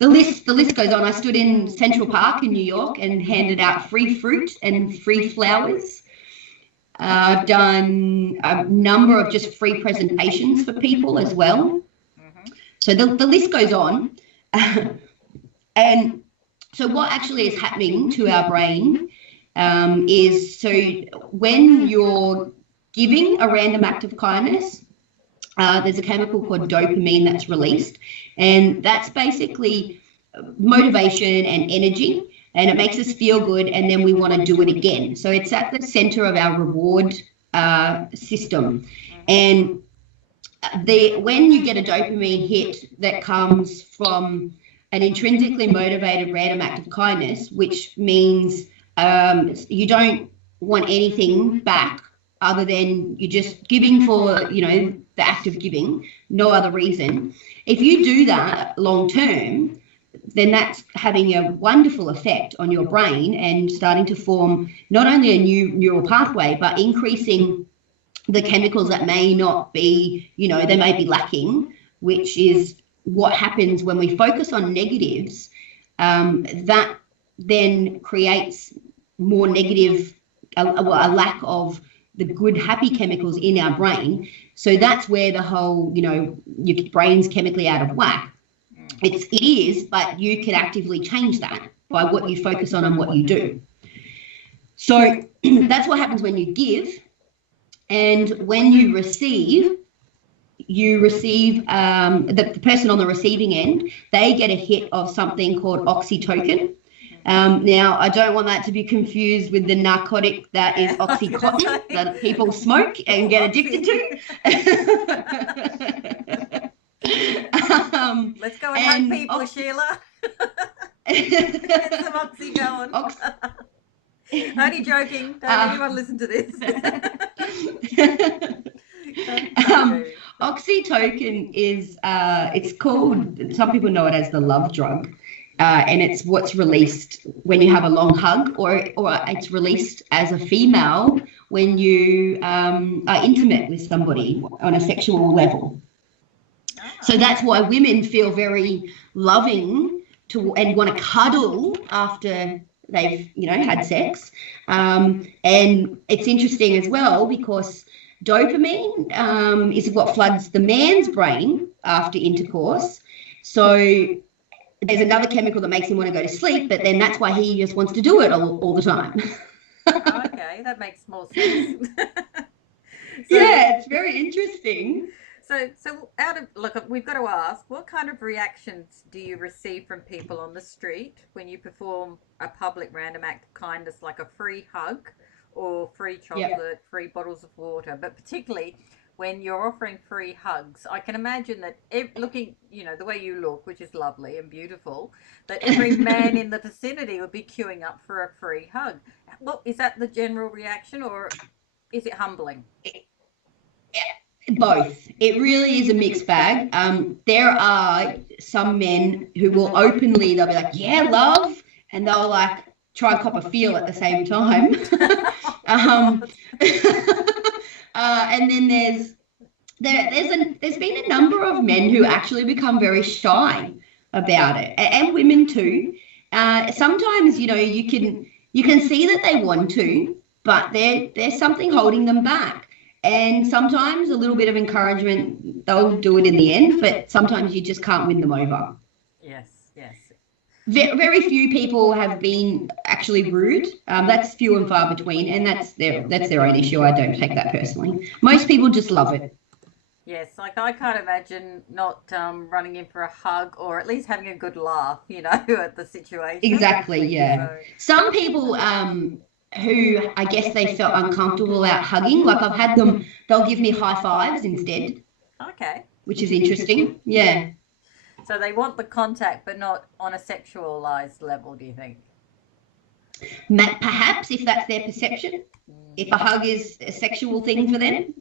The list goes on. I stood in Central Park in New York and handed out free fruit and free flowers. I've done a number of just free presentations for people as well. So the list goes on. And so what actually is happening to our brain is, so when you're giving a random act of kindness, there's a chemical called dopamine that's released, and that's basically motivation and energy, and it makes us feel good, and then we want to do it again. So it's at the center of our reward system. And when you get a dopamine hit that comes from an intrinsically motivated random act of kindness, which means you don't want anything back other than you're just giving for, the act of giving, no other reason. If you do that long term, then that's having a wonderful effect on your brain and starting to form not only a new neural pathway, but increasing the chemicals that may not be, they may be lacking, which is what happens when we focus on negatives. That then creates more negative, a lack of the good, happy chemicals in our brain. So that's where the whole, your brain's chemically out of whack. It is, but you can actively change that by what you focus on and what you do. So that's what happens when you give. And when you receive, the person on the receiving end, they get a hit of something called oxytocin. Now, I don't want that to be confused with the narcotic that is Oxycontin that people smoke and get addicted to. Let's go and hug people, Sheila. Get some oxy going. Only joking. Don't anyone listen to this. Oxytocin is, it's called, some people know it as the love drug. And it's what's released when you have a long hug, or it's released as a female when you are intimate with somebody on a sexual level. So that's why women feel very loving and want to cuddle after they've, had sex. And it's interesting as well because dopamine is what floods the man's brain after intercourse. So there's another chemical that makes him want to go to sleep, but then that's why he just wants to do it all the time. Okay, that makes more sense. Yeah, it's very interesting. So look, we've got to ask, what kind of reactions do you receive from people on the street when you perform a public random act of kindness, like a free hug or free chocolate, free bottles of water, but particularly when you're offering free hugs? I can imagine that looking, the way you look, which is lovely and beautiful, that every man in the vicinity would be queuing up for a free hug. Well, is that the general reaction, or is it humbling? Both. It really is a mixed bag. There are some men who will openly, they'll be like, yeah, love, and they'll like try and cop a feel at the same time. And then there's been a number of men who actually become very shy about it, and women too. Sometimes you can see that they want to, but there's something holding them back. And sometimes a little bit of encouragement, they'll do it in the end, but sometimes you just can't win them over. Yes. Very few people have been actually rude. That's few and far between, and that's their own issue. I don't take that personally. Most people just love it. Yes, like I can't imagine not running in for a hug, or at least having a good laugh, at the situation. Exactly, yeah. So, some people who I guess they felt uncomfortable about hugging, like I've had them, they'll give me high fives instead. Okay. Which is interesting, yeah. So they want the contact, but not on a sexualized level, do you think? Perhaps, if that's their perception. If a hug is a sexual thing for them,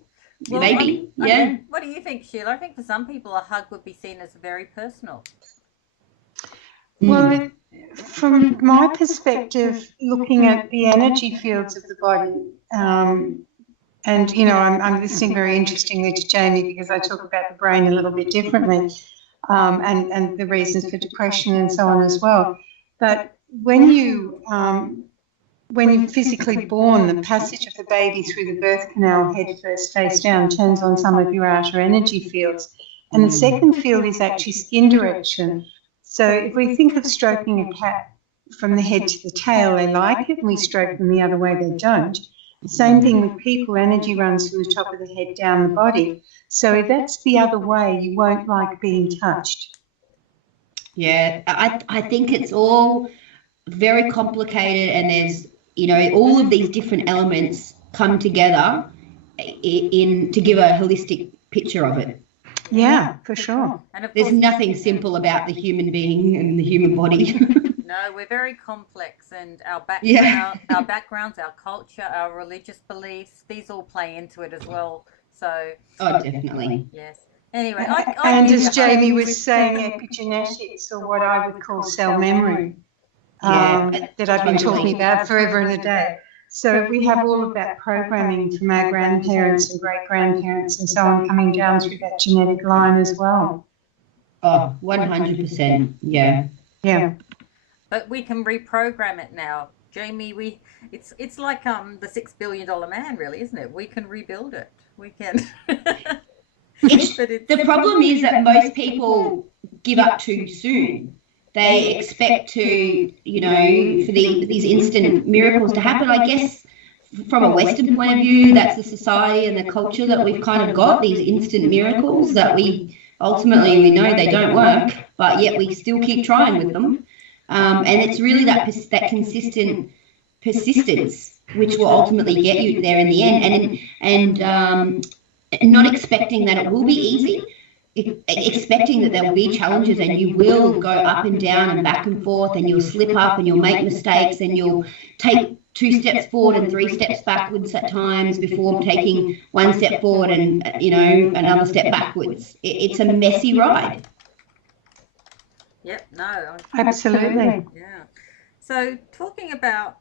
well, maybe, yeah. What do you think, Sheila? I think for some people a hug would be seen as very personal. Well, from my perspective, looking at the energy fields of the body, and I'm listening very interestingly to Jamie because I talk about the brain a little bit differently, and the reasons for depression and so on as well. But when you're physically born, the passage of the baby through the birth canal, head first, face down, turns on some of your outer energy fields. And the second field is actually skin direction. So if we think of stroking a cat from the head to the tail, they like it, and we stroke them the other way, they don't. Same thing with people, energy runs from the top of the head down the body. So if that's the other way, you won't like being touched. Yeah, I think it's all very complicated, and there's, all of these different elements come together to give a holistic picture of it. Yeah, for sure. And there's nothing simple about the human being and the human body. No, we're very complex, and our backgrounds, our culture, our religious beliefs, these all play into it as well. So definitely. Yes. Anyway, and as Jamie was saying, epigenetics, or what I would call cell memory, that I've been talking about forever and a day. So we have all of that programming from our grandparents and great-grandparents and so on coming down through that genetic line as well. Oh, 100%. Yeah. Yeah. But we can reprogram it now. Jamie, it's like the $6 billion man, really, isn't it? We can rebuild it. We can. The problem is that most people give up too soon. They expect to, for these instant miracles to happen. I guess from a Western point of view, that's the society and the culture that we've kind of got, these instant miracles that we know they don't work, but yet we still keep trying with them. And it's really that consistent persistence which will ultimately get you there in the end, and not expecting that it will be easy, expecting that there will be challenges and you will go up and down and back and forth, and you'll slip up and you'll make mistakes and you'll take 2 steps forward and 3 steps backwards at times before taking 1 step forward and another step backwards. It's a messy ride. Yep, no. Absolutely. Yeah. So talking about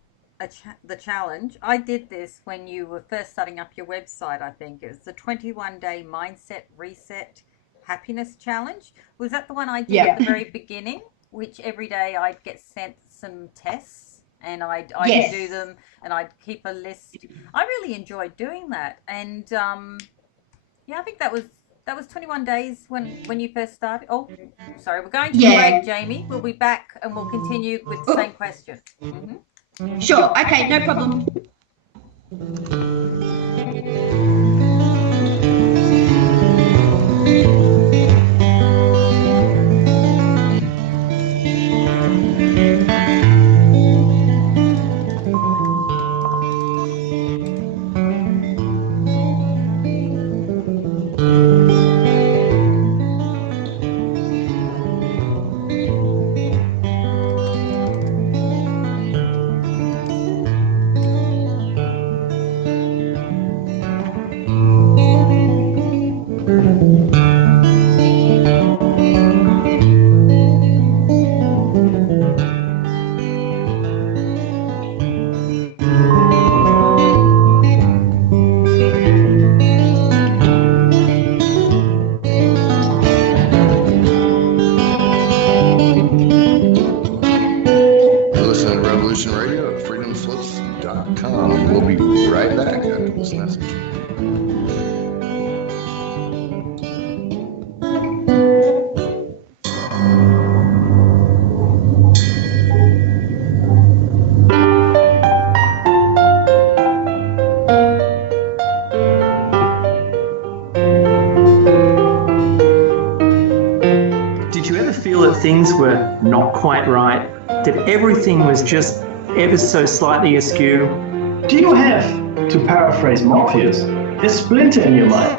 the challenge, I did this when you were first starting up your website, I think. It was the 21-day Mindset Reset Happiness Challenge. Was that the one I did at the very beginning? Which every day I'd get sent some tests and I'd do them and I'd keep a list. I really enjoyed doing that. And I think that was 21 days when you first started. Oh, sorry, we're going to break, Jamie. We'll be back and we'll continue with the same question. Mm-hmm. Sure. Okay, no problem. Things were not quite right, that everything was just ever so slightly askew? Do you have, to paraphrase Morpheus, a splinter in your mind?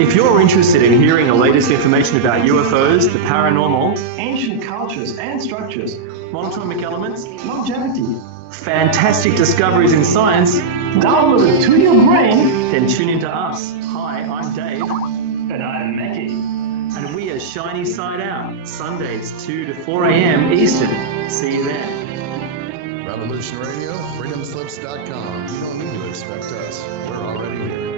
If you're interested in hearing the latest information about UFOs, the paranormal, ancient cultures and structures, monatomic elements, longevity, fantastic discoveries in science, downloaded to your brain, then tune into us. Hi, I'm Dave. And I'm Mackie. And we are Shiny Side Out, Sundays 2 to 4 a.m. Eastern. See you then. Revolution Radio, freedomslips.com. You don't need to expect us. We're already here.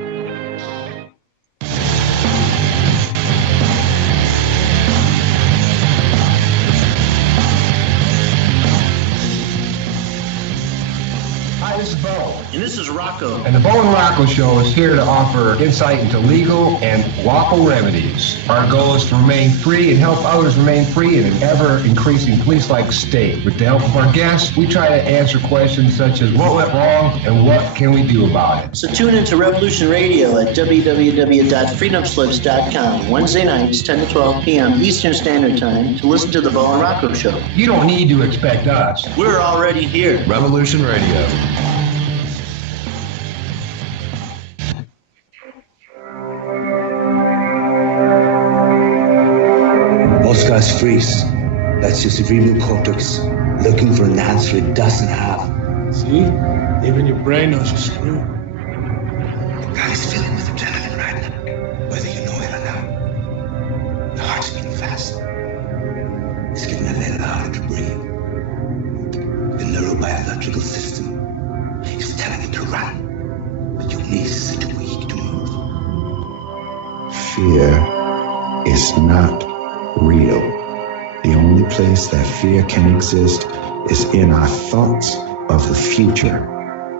Hi, this is Bo. And this is Rocco. And the Bo and Rocco Show is here to offer insight into legal and lawful remedies. Our goal is to remain free and help others remain free in an ever-increasing police-like state. With the help of our guests, we try to answer questions such as what went wrong and what can we do about it. So tune into Revolution Radio at www.freedomslips.com Wednesday nights, 10 to 12 p.m. Eastern Standard Time to listen to the Bo and Rocco Show. You don't need to expect us. We're already here. Revolution Radio. Most guys freeze. That's your cerebral cortex looking for an answer it doesn't have. See? Even your brain knows you're screwed. The guy's filling with adrenaline right now, whether you know it or not. faster. It's getting a little harder to breathe. The neurobiological system is telling it to run, but your knees are too weak to move. Fear is not real. The only place that fear can exist is in our thoughts of the future.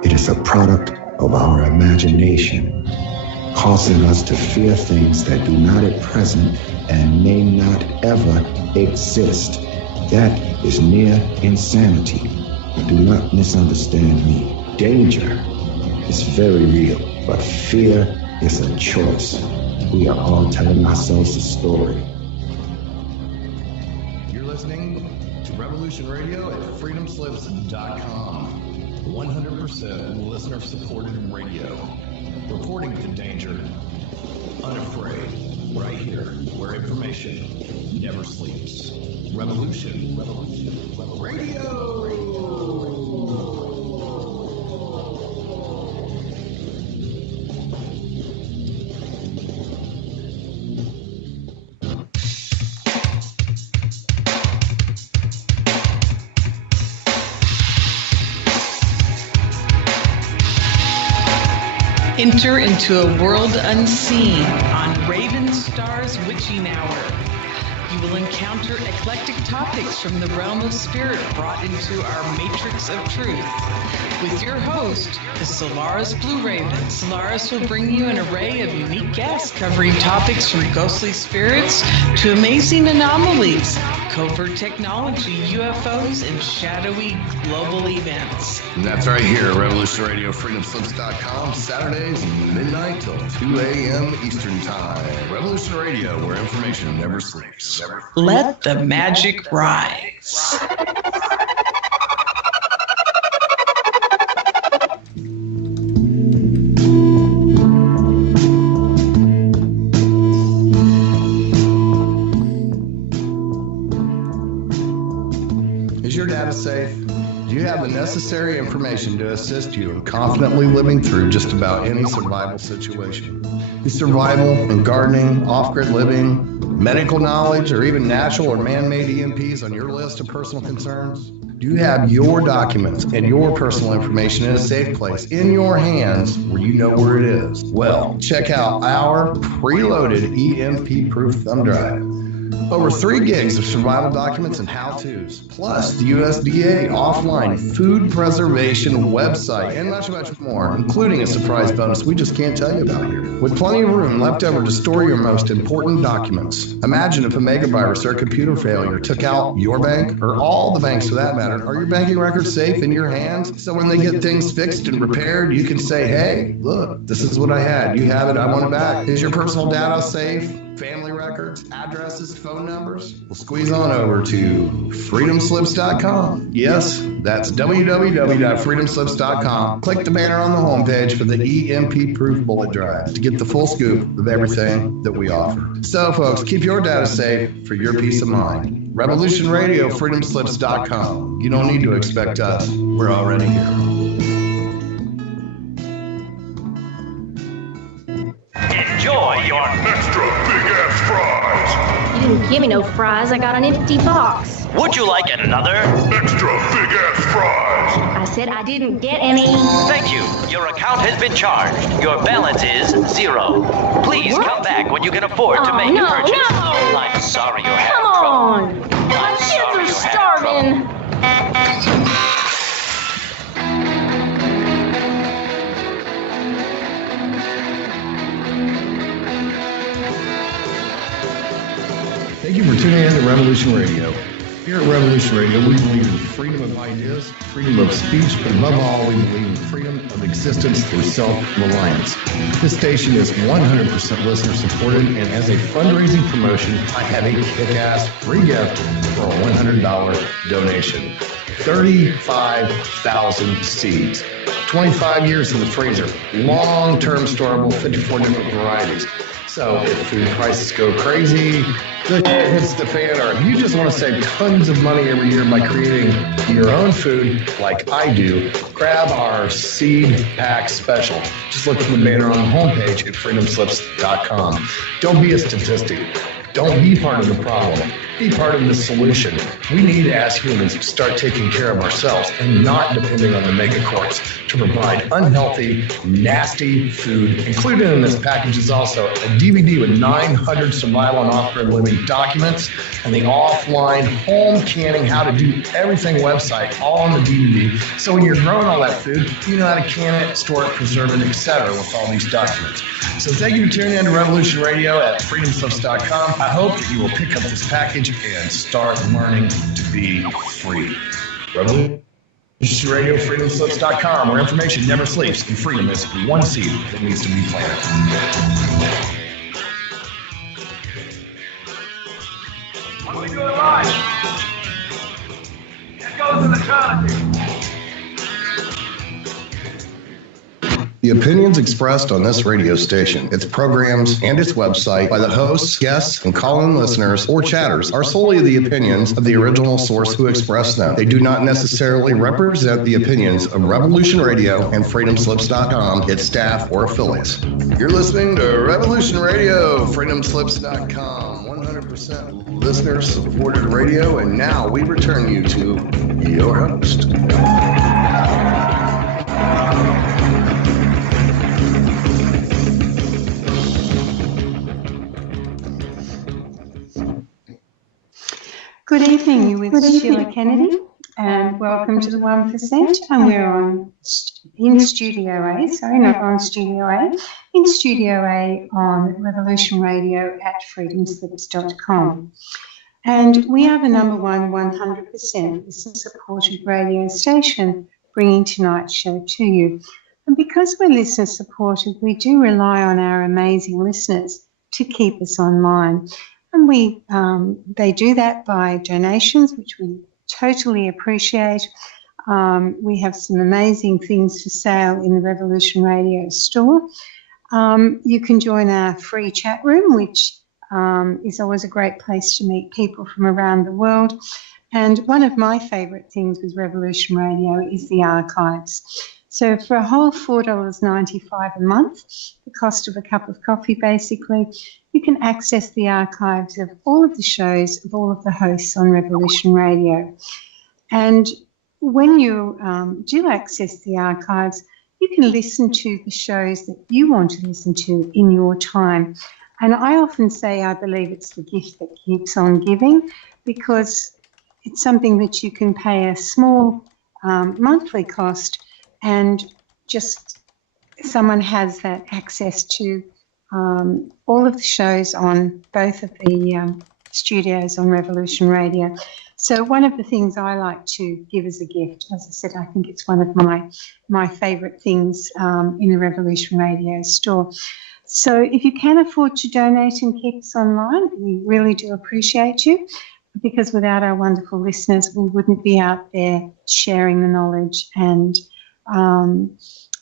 It is a product of our imagination, causing us to fear things that do not at present and may not ever exist. That is near insanity. Do not misunderstand me. Danger is very real, but fear is a choice. We are all telling ourselves a story. You're listening to Revolution Radio at freedomslips.com. 100% listener-supported radio. Reporting to danger, unafraid, right here, where information never sleeps. Revolution Radio! Enter into a world unseen on Raven Star's Witching Hour. You will encounter eclectic topics from the realm of spirit brought into our matrix of truth. With your host, the Solaris Blue Raven, Solaris will bring you an array of unique guests covering topics from ghostly spirits to amazing anomalies, covert technology, UFOs, and shadowy global events. And that's right here at Revolution Radio, freedomslips.com, Saturdays, midnight till 2 a.m. Eastern Time. Revolution Radio, where information never sleeps. Let the magic rise. Is your data safe? Do you have the necessary information to assist you in confidently living through just about any survival situation? Is survival and gardening, off-grid living, medical knowledge, or even natural or man-made EMPs on your list of personal concerns? Do you have your documents and your personal information in a safe place in your hands where you know where it is? Well, check out our preloaded EMP-proof thumb drive. Over 3 gigs of survival documents and how-tos, plus the USDA offline food preservation website, and much, much more, including a surprise bonus we just can't tell you about here. With plenty of room left over to store your most important documents. Imagine if a megavirus or a computer failure took out your bank, or all the banks for that matter. Are your banking records safe in your hands? So when they get things fixed and repaired, you can say, hey, look, this is what I had. You have it, I want it back. Is your personal data safe? Family records, addresses, phone numbers? We'll squeeze on over to freedomslips.com. Yes, that's www.freedomslips.com. Click the banner on the homepage for the EMP-proof bullet drive to get the full scoop of everything that we offer. So, folks, keep your data safe for your peace of mind. Revolution Radio, freedomslips.com. You don't need to expect us. We're already here. Enjoy your extra big-ass fries. You didn't give me no fries. I got an empty box. Would you like another? Extra big-ass fries. I said I didn't get any. Thank you. Your account has been charged. Your balance is 0. Please come back when you can afford to make a purchase. No. I'm sorry you had Come trouble. on. My kids are starving. Thank you for tuning in to Revolution Radio. Here at Revolution Radio, we believe in freedom of ideas, freedom of speech, but above all, we believe in freedom of existence through self-reliance. This station is 100% listener-supported, and as a fundraising promotion, I have a kick-ass free gift for a $100 donation. 35,000 seeds. 25 years in the freezer. Long-term storable, 54 different varieties. So if food prices go crazy, the hits the fan, or if you just want to save tons of money every year by creating your own food like I do, grab our seed pack special. Just look for the banner on the homepage at freedomslips.com. Don't be a statistic. Don't be part of the problem. Be part of the solution. We need, as humans, to start taking care of ourselves and not depending on the megacorps to provide unhealthy, nasty food. Included in this package is also a DVD with 900 survival and off-grid living documents and the offline home canning, how to do everything website, all on the DVD. So when you're growing all that food, you know how to can it, store it, preserve it, etc. with all these documents. So thank you for tuning in to Revolution Radio at freedomslips.com. I hope that you will pick up this package and start learning to be free. Revolution Radio, freedomslips.com, where information never sleeps and freedom is one seed that needs to be planted. What we do in life? It goes in eternity. The opinions expressed on this radio station, its programs, and its website by the hosts, guests, and call-in listeners or chatters are solely the opinions of the original source who expressed them. They do not necessarily represent the opinions of Revolution Radio and freedomslips.com, its staff, or affiliates. You're listening to Revolution Radio, freedomslips.com, 100% listener-supported radio, and now we return you to your host. Good evening, you're with Sheila Kennedy, and welcome to the 1%. And we're in Studio A, sorry, not on Studio A, in Studio A on Revolution Radio at freedomslips.com. And we are the number one 100% listener-supported radio station bringing tonight's show to you. And because we're listener-supported, we do rely on our amazing listeners to keep us online. And they do that by donations, which we totally appreciate. We have some amazing things for sale in the Revolution Radio store. You can join our free chat room, which is always a great place to meet people from around the world. And one of my favourite things with Revolution Radio is the archives. So for a whole $4.95 a month, the cost of a cup of coffee basically, you can access the archives of all of the shows of all of the hosts on Revolution Radio. And when you do access the archives, you can listen to the shows that you want to listen to in your time. And I often say I believe it's the gift that keeps on giving, because it's something that you can pay a small monthly cost, and just someone has that access to all of the shows on both of the studios on Revolution Radio. So one of the things I like to give as a gift, as I said, I think it's one of my favourite things in the Revolution Radio store. So if you can afford to donate and keep us online, we really do appreciate you, because without our wonderful listeners, we wouldn't be out there sharing the knowledge and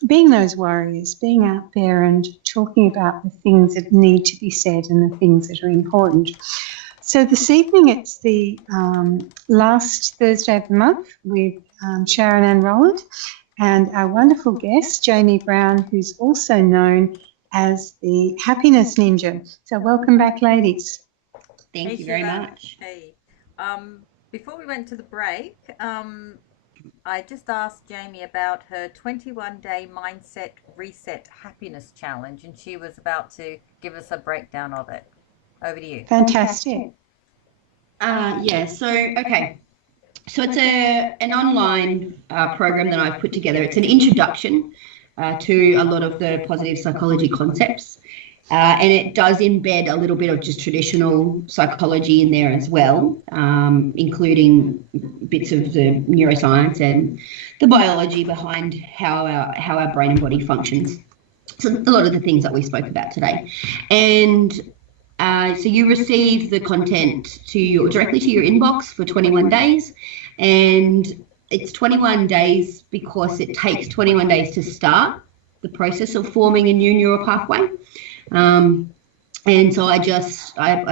being those warriors, being out there and talking about the things that need to be said and the things that are important. So this evening it's the last Thursday of the month with Sharon Ann Rowland and our wonderful guest, Jamie Brown, who's also known as the Happiness Ninja. So welcome back, ladies. Thank you very much. Hey. Before we went to the break, I just asked Jamie about her 21-day mindset reset happiness challenge, and she was about to give us a breakdown of it. Over to you. Fantastic. So it's an online program that I've put together. It's an introduction to a lot of the positive psychology concepts. And it does embed a little bit of just traditional psychology in there as well, including bits of the neuroscience and the biology behind how our brain and body functions. So a lot of the things that we spoke about today. And so you receive the content directly to your inbox for 21 days. And it's 21 days because it takes 21 days to start the process of forming a new neural pathway. And so I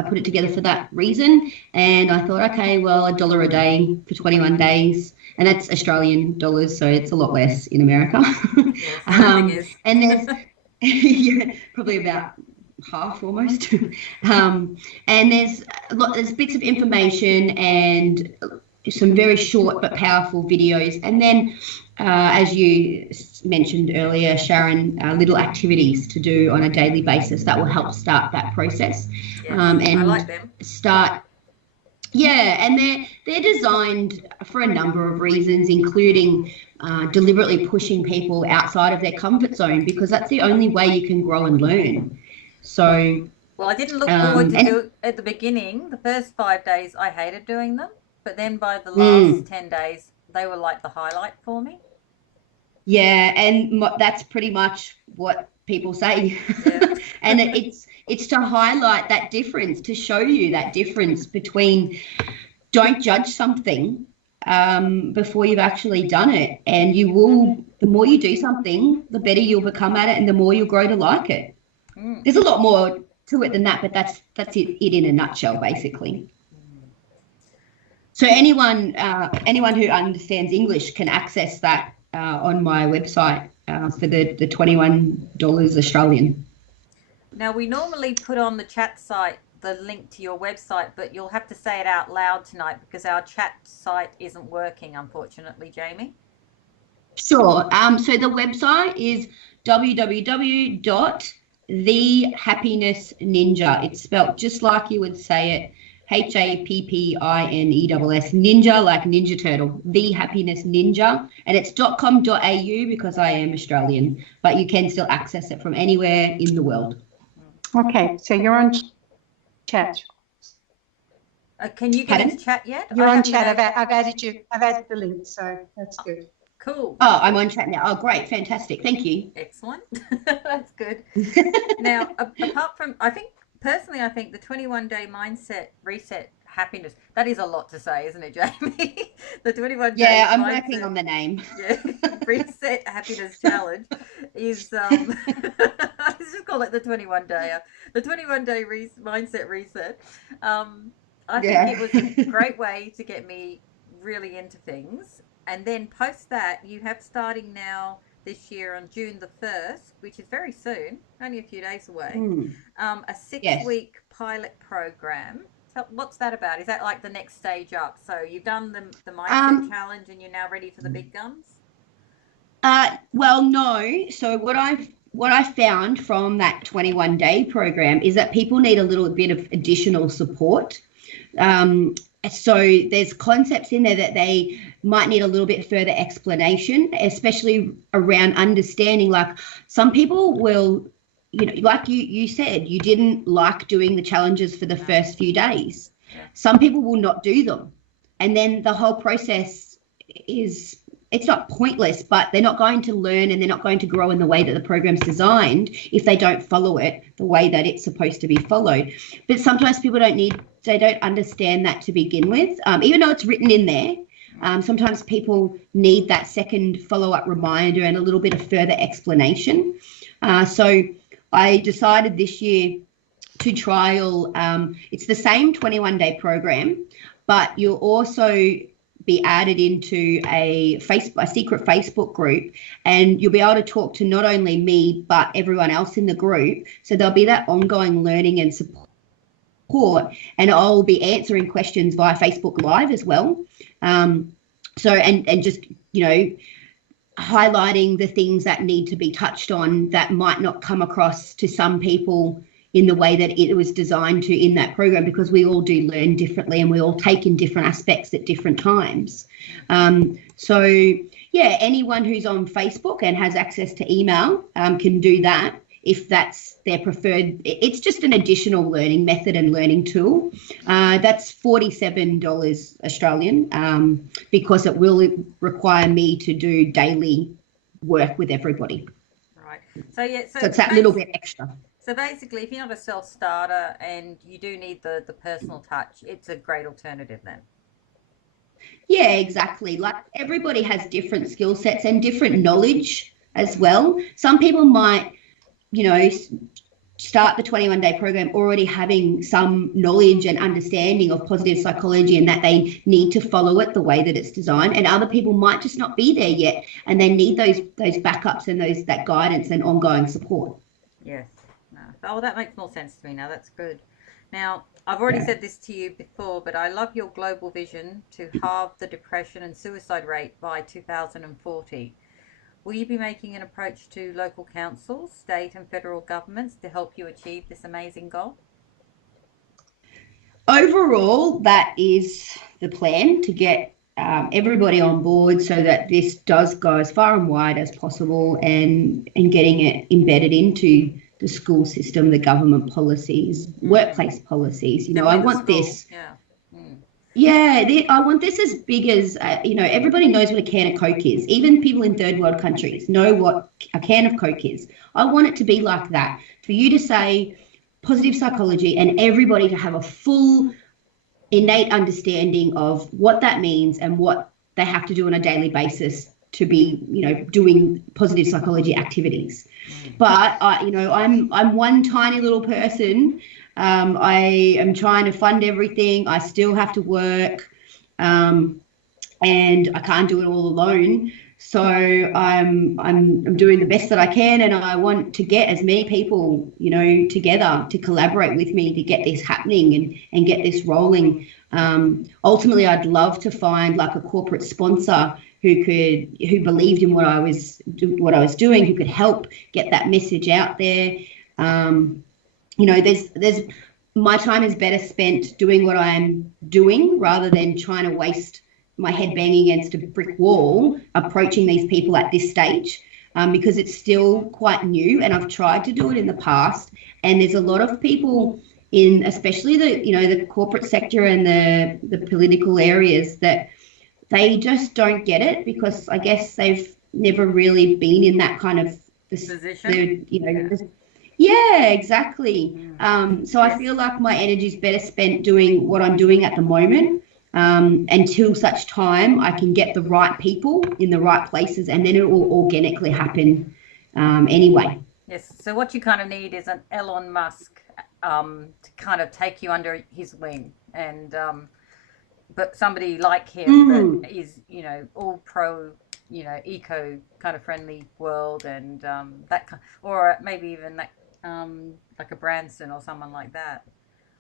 put it together for that reason, and I thought, okay, well, $1 a day for 21 days, and that's Australian dollars, so it's a lot less in America. And there's probably about half almost. And there's bits of information and some very short but powerful videos. And then, as you mentioned earlier, Sharon, little activities to do on a daily basis that will help start that process. And I like them. And they're designed for a number of reasons, including deliberately pushing people outside of their comfort zone, because that's the only way you can grow and learn. So, well, I didn't look forward to do it at the beginning. The first 5 days, I hated doing them, but then by the last 10 days, they were like the highlight for me. Yeah, and that's pretty much what people say. Yeah. And it's to highlight that difference, to show you that difference between don't judge something before you've actually done it. And the more you do something, the better you'll become at it and the more you'll grow to like it. There's a lot more to it than that, but that's it in a nutshell, basically. So anyone who understands English can access that on my website for the $21 Australian. Now, we normally put on the chat site the link to your website, but you'll have to say it out loud tonight because our chat site isn't working, unfortunately, Jamie. Sure. So the website is www.thehappinessninja. It's spelled just like you would say it. HAPPINESS, ninja, like Ninja Turtle, The Happiness Ninja, and it's .com.au because I am Australian, but you can still access it from anywhere in the world. Okay, so you're on chat. Can you get into chat yet? You're on chat. I've added you. I've added the link, so that's good. Cool. Oh, I'm on chat now. Oh, great, fantastic. Thank you. Excellent. That's good. Now, apart from, I think the 21-day mindset reset happiness, that is a lot to say, isn't it, Jamie? The 21-day Yeah, I'm working on the name. Yeah, reset happiness challenge is, let's just call it the 21-day. The 21-day mindset reset. I think it was a great way to get me really into things. And then post that, you have starting now this year on June the 1st, which is very soon, only a few days away, a 6-week pilot program. So what's that about? Is that like the next stage up? So you've done the mindset challenge and you're now ready for the big guns? Well, no. So what I found from that 21-day program is that people need a little bit of additional support. So there's concepts in there that they might need a little bit further explanation, especially around understanding. Like some people will, like you said, you didn't like doing the challenges for the first few days. Some people will not do them. And then the whole process it's not pointless, but they're not going to learn and they're not going to grow in the way that the program's designed if they don't follow it the way that it's supposed to be followed. But sometimes people they don't understand that to begin with, even though it's written in there. Sometimes people need that second follow-up reminder and a little bit of further explanation. So I decided this year to trial, it's the same 21-day program, but you'll also be added into a secret Facebook group, and you'll be able to talk to not only me, but everyone else in the group. So there'll be that ongoing learning and support, and I'll be answering questions via Facebook Live as well. So just, highlighting the things that need to be touched on that might not come across to some people in the way that it was designed to in that program, because we all do learn differently and we all take in different aspects at different times. So yeah, anyone who's on Facebook and has access to email can do that if that's their preferred. It's just an additional learning method and learning tool. That's $47 Australian, because it will require me to do daily work with everybody. Right. So it's that little bit extra. So basically, if you're not a self-starter and you do need the personal touch, it's a great alternative then. Yeah, exactly. Like everybody has different skill sets and different knowledge as well. Some people might, start the 21-day program already having some knowledge and understanding of positive psychology and that they need to follow it the way that it's designed. And other people might just not be there yet and they need those backups and that guidance and ongoing support. Yes. Oh, that makes more sense to me now. That's good. Now, I've already said this to you before, but I love your global vision to halve the depression and suicide rate by 2040. Will you be making an approach to local councils, state and federal governments to help you achieve this amazing goal? Overall, that is the plan, to get everybody on board so that this does go as far and wide as possible, and getting it embedded into the school system, the government policies, workplace policies. I want this. I want this as big as, everybody knows what a can of Coke is. Even people in third world countries know what a can of Coke is. I want it to be like that. For you to say positive psychology and everybody to have a full innate understanding of what that means and what they have to do on a daily basis to be, doing positive psychology activities. But I'm one tiny little person. I am trying to fund everything. I still have to work, and I can't do it all alone. So I'm doing the best that I can, and I want to get as many people, together to collaborate with me to get this happening and get this rolling. Ultimately, I'd love to find like a corporate sponsor who believed in what I was doing, who could help get that message out there. There's my time is better spent doing what I'm doing rather than trying to waste my head banging against a brick wall approaching these people at this stage, because it's still quite new, and I've tried to do it in the past, and there's a lot of people in especially the corporate sector and the political areas that they just don't get it, because I guess they've never really been in that kind of position. Yeah, exactly. So I feel like my energy is better spent doing what I'm doing at the moment, until such time I can get the right people in the right places, and then it will organically happen anyway. Yes. So what you kind of need is an Elon Musk to kind of take you under his wing, and but somebody like him that is, all pro, eco kind of friendly world, and that, or maybe even that, like a Branson or someone like that.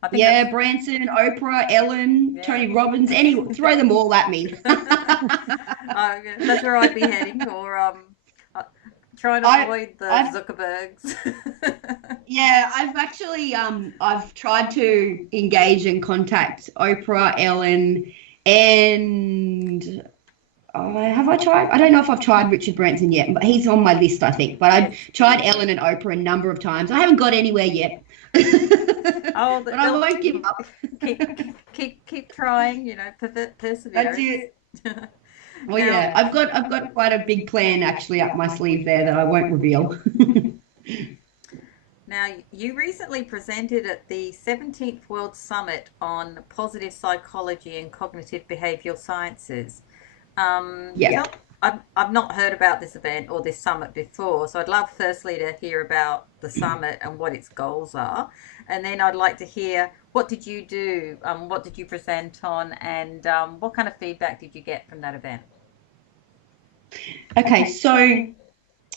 I think Branson, Oprah, Ellen, Tony Robbins, throw them all at me. That's where I'd be heading, or trying to avoid the Zuckerbergs. I've actually I've tried to engage and contact Oprah, Ellen, and have I tried? I don't know if I've tried Richard Branson yet, but he's on my list, I think. But I've tried Ellen and Oprah a number of times. I haven't got anywhere yet. But I won't give up. keep trying, persevere. That's it. Well, I've got quite a big plan actually up my sleeve there that I won't reveal. Now, you recently presented at the 17th World Summit on Positive Psychology and Cognitive Behavioral Sciences. I've not heard about this event or this summit before, so I'd love firstly to hear about the summit and what its goals are, and then I'd like to hear, what did you do, what did you present on, and what kind of feedback did you get from that event? Okay, so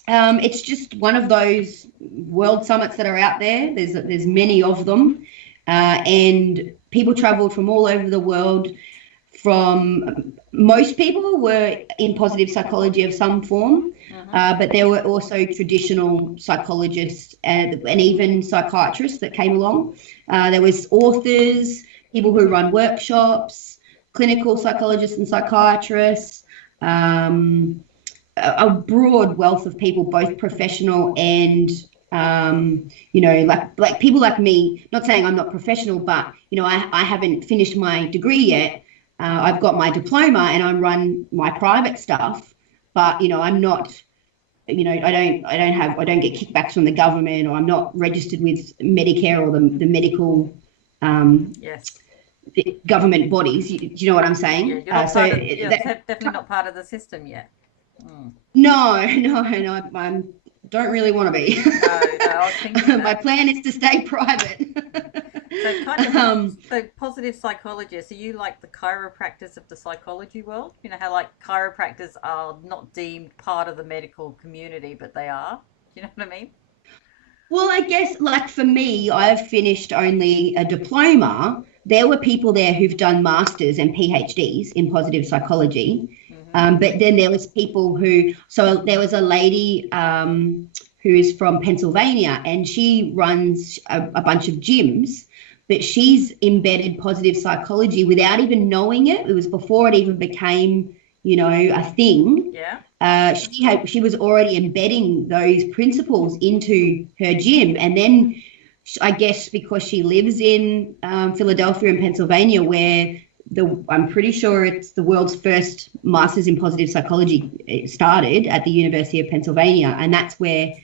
it's just one of those world summits that are out there. There's many of them, and people traveled from all over the world. Most people were in positive psychology of some form, but there were also traditional psychologists and even psychiatrists that came along. There was authors, people who run workshops, clinical psychologists and psychiatrists, a broad wealth of people, both professional and like people like me. Not saying I'm not professional, but I haven't finished my degree yet. I've got my diploma and I run my private stuff, but I'm not, I don't get kickbacks from the government, or I'm not registered with Medicare or the medical the government bodies. Do you know what I'm saying? Yeah, definitely not part of the system yet. No, I don't really want to be. No, I was thinking my plan is to stay private. So positive psychologists, are you like the chiropractors of the psychology world? You know how like chiropractors are not deemed part of the medical community, but they are? Do you know what I mean? Well, I guess like for me, I've finished only a diploma. There were people there who've done masters and PhDs in positive psychology. But then there was people so there was a lady who is from Pennsylvania, and she runs a bunch of gyms, but she's embedded positive psychology without even knowing it. It was before it even became, a thing. Yeah. She was already embedding those principles into her gym, and then I guess because she lives in Philadelphia and Pennsylvania, where I'm pretty sure it's the world's first masters in positive psychology started at the University of Pennsylvania, and that's where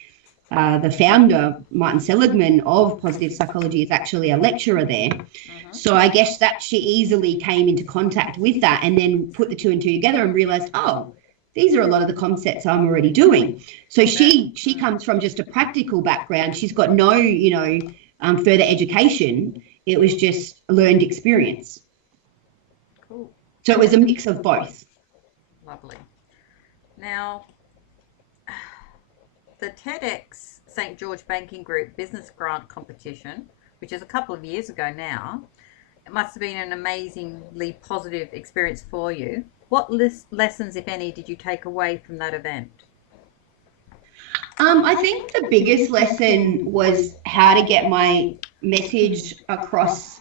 the founder, Martin Seligman, of positive psychology is actually a lecturer there. So I guess that she easily came into contact with that and then put the two and two together and realized, oh, these are a lot of the concepts I'm already doing. So she comes from just a practical background. She's got no, further education. It was just a learned experience. Cool. So it was a mix of both. Lovely. Now, the Tedx St. George Banking Group Business Grant Competition, which is a couple of years ago now, it must have been an amazingly positive experience for you. What lessons, if any, did you take away from that event? I think the biggest lesson was how to get my message across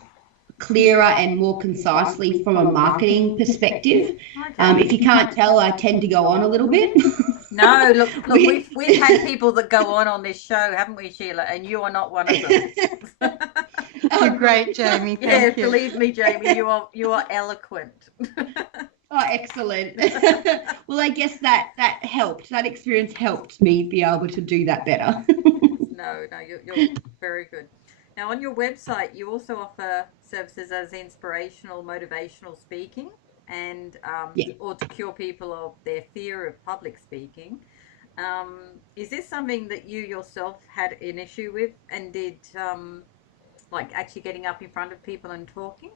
clearer and more concisely from a marketing perspective. If you can't tell, I tend to go on a little bit. No, look, we've had people that go on this show, haven't we, Sheila? And you are not one of them. You're great, Jamie. Thank you. Believe me, Jamie, you are eloquent. Oh, excellent. Well, I guess that helped. That experience helped me be able to do that better. No, you're very good. Now, on your website, you also offer services as inspirational, motivational speaking, and or to cure people of their fear of public speaking. Is this something that you yourself had an issue with and did, like actually getting up in front of people and talking?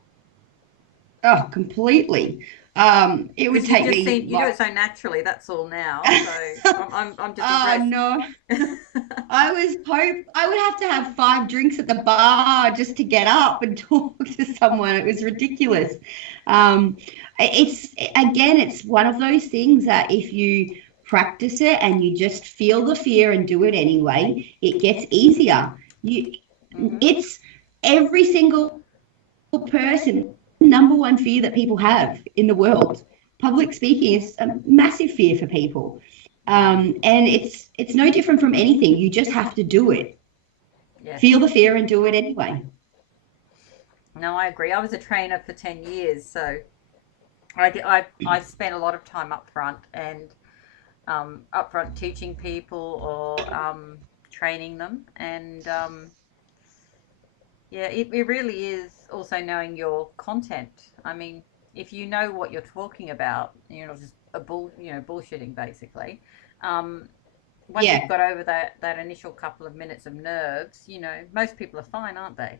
Oh, completely. It would take me. You do it so naturally. That's all now. So I'm just impressed. Oh no! I would have to have 5 drinks at the bar just to get up and talk to someone. It was ridiculous. It's one of those things that if you practice it and you just feel the fear and do it anyway, it gets easier. It's every single person. Number one fear that people have in the world. Public speaking is a massive fear for people. And it's no different from anything. You just have to do it. Yes. Feel the fear and do it anyway. No, I agree. I was a trainer for 10 years, so I spent a lot of time up front and teaching people or training them. And yeah, it really is also knowing your content. I mean, if you know what you're talking about, you're not just bullshitting basically. Once you've got over that initial couple of minutes of nerves, most people are fine, aren't they?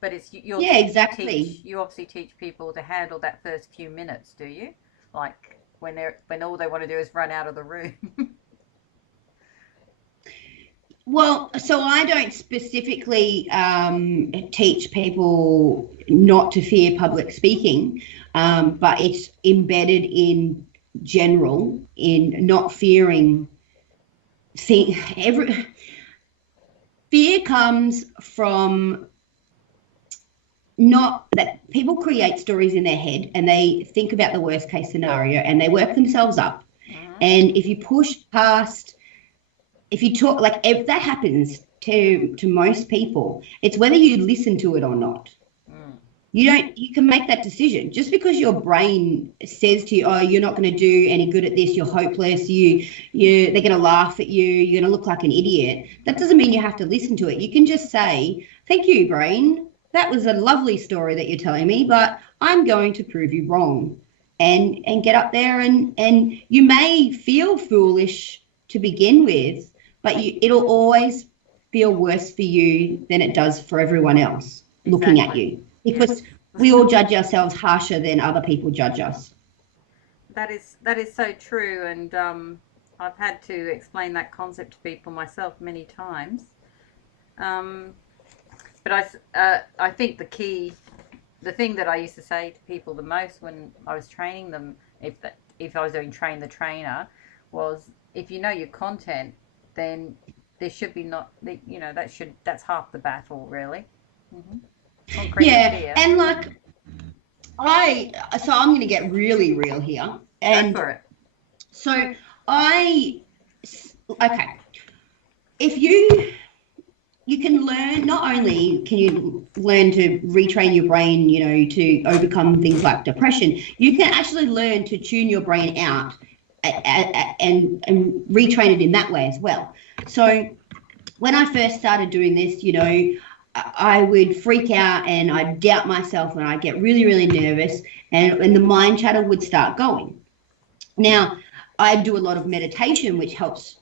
But it's exactly. You obviously teach people to handle that first few minutes, do you? Like when all they want to do is run out of the room. Well, so I don't specifically teach people not to fear public speaking, but it's embedded in general in not fearing. Fear comes from not that people create stories in their head and they think about the worst case scenario and they work themselves up. And if you push past. If you talk, like if that happens to most people, it's whether you listen to it or not. You can make that decision. Just because your brain says to you, oh, you're not going to do any good at this, you're hopeless, they're going to laugh at you, you're going to look like an idiot. That doesn't mean you have to listen to it. You can just say, thank you, brain. That was a lovely story that you're telling me, but I'm going to prove you wrong. And get up there and you may feel foolish to begin with, but it'll always feel worse for you than it does for everyone else looking at you, because we all judge ourselves harsher than other people judge us. That is so true, and I've had to explain that concept to people myself many times. But I think the thing that I used to say to people the most when I was training them, if I was doing train the trainer, was if you know your content, then there should be that's half the battle, really. Yeah, and like I'm going to get really real here, and go for it. So if you can learn, not only can you learn to retrain your brain, to overcome things like depression, you can actually learn to tune your brain out and retrain it in that way as well. So when I first started doing this, I would freak out and I'd doubt myself and I'd get really, really nervous, and the mind chatter would start going. Now, I do a lot of meditation, which helps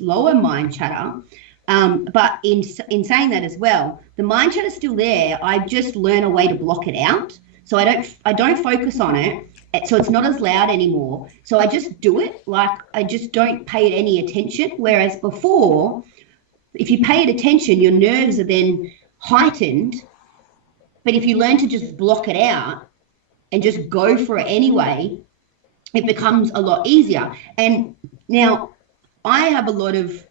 lower mind chatter. But in saying that as well, the mind chatter is still there. I just learn a way to block it out. So I don't focus on it. So it's not as loud anymore. So I just do it. Like I just don't pay it any attention. Whereas before, if you pay it attention, your nerves are then heightened. But if you learn to just block it out and just go for it anyway, it becomes a lot easier. And now I have a lot of,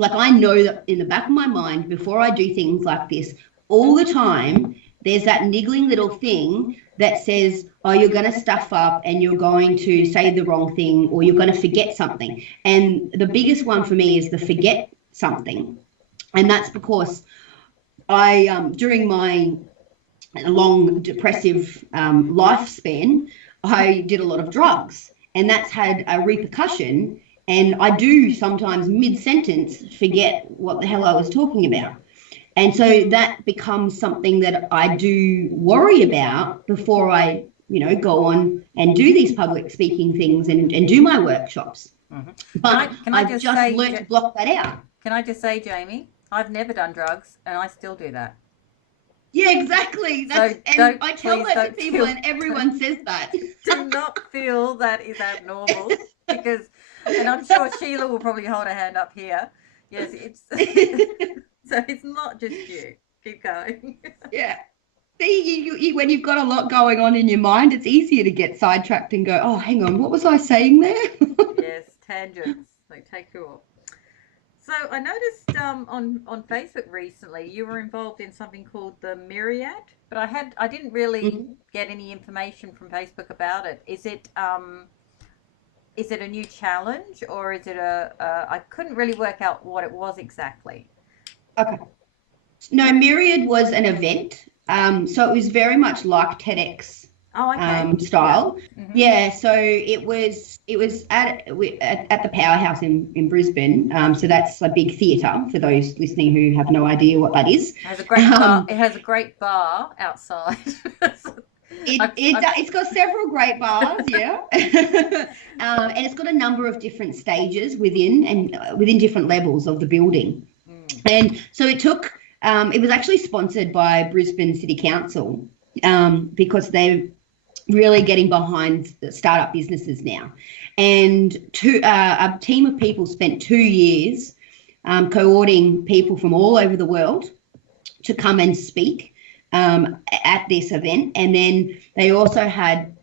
I know that in the back of my mind, before I do things like this, all the time, there's that niggling little thing that says, oh, you're going to stuff up and you're going to say the wrong thing or you're going to forget something. And the biggest one for me is the forget something. And that's because during my long depressive lifespan, I did a lot of drugs, and that's had a repercussion. And I do sometimes mid-sentence forget what the hell I was talking about. And so that becomes something that I do worry about before I, go on and do these public speaking things and do my workshops. Mm-hmm. But I've just learned to block that out. Can I just say, Jamie, I've never done drugs and I still do that. Yeah, exactly. I tell that to people and everyone says that. Do not feel that is abnormal because, and I'm sure Sheila will probably hold her hand up here. Yes, it's so it's not just you. Keep going. Yeah. See, when you've got a lot going on in your mind, it's easier to get sidetracked and go, oh, hang on, what was I saying there? Yes, tangents. They take you off. So I noticed on Facebook recently you were involved in something called the Myriad, but I didn't really get any information from Facebook about it. Is it a new challenge or is it I couldn't really work out what it was exactly. Okay. No, Myriad was an event. So it was very much like Tedx style. Yeah. Mm-hmm. Yeah, so it was at the Powerhouse in Brisbane. So that's a big theatre for those listening who have no idea what that is. It has a great bar. It has a great bar outside. It's got several great bars, yeah. And it's got a number of different stages within different levels of the building. And so it was actually sponsored by Brisbane City Council because they're really getting behind startup businesses now. And a team of people spent 2 years cohorting people from all over the world to come and speak at this event. And then they also had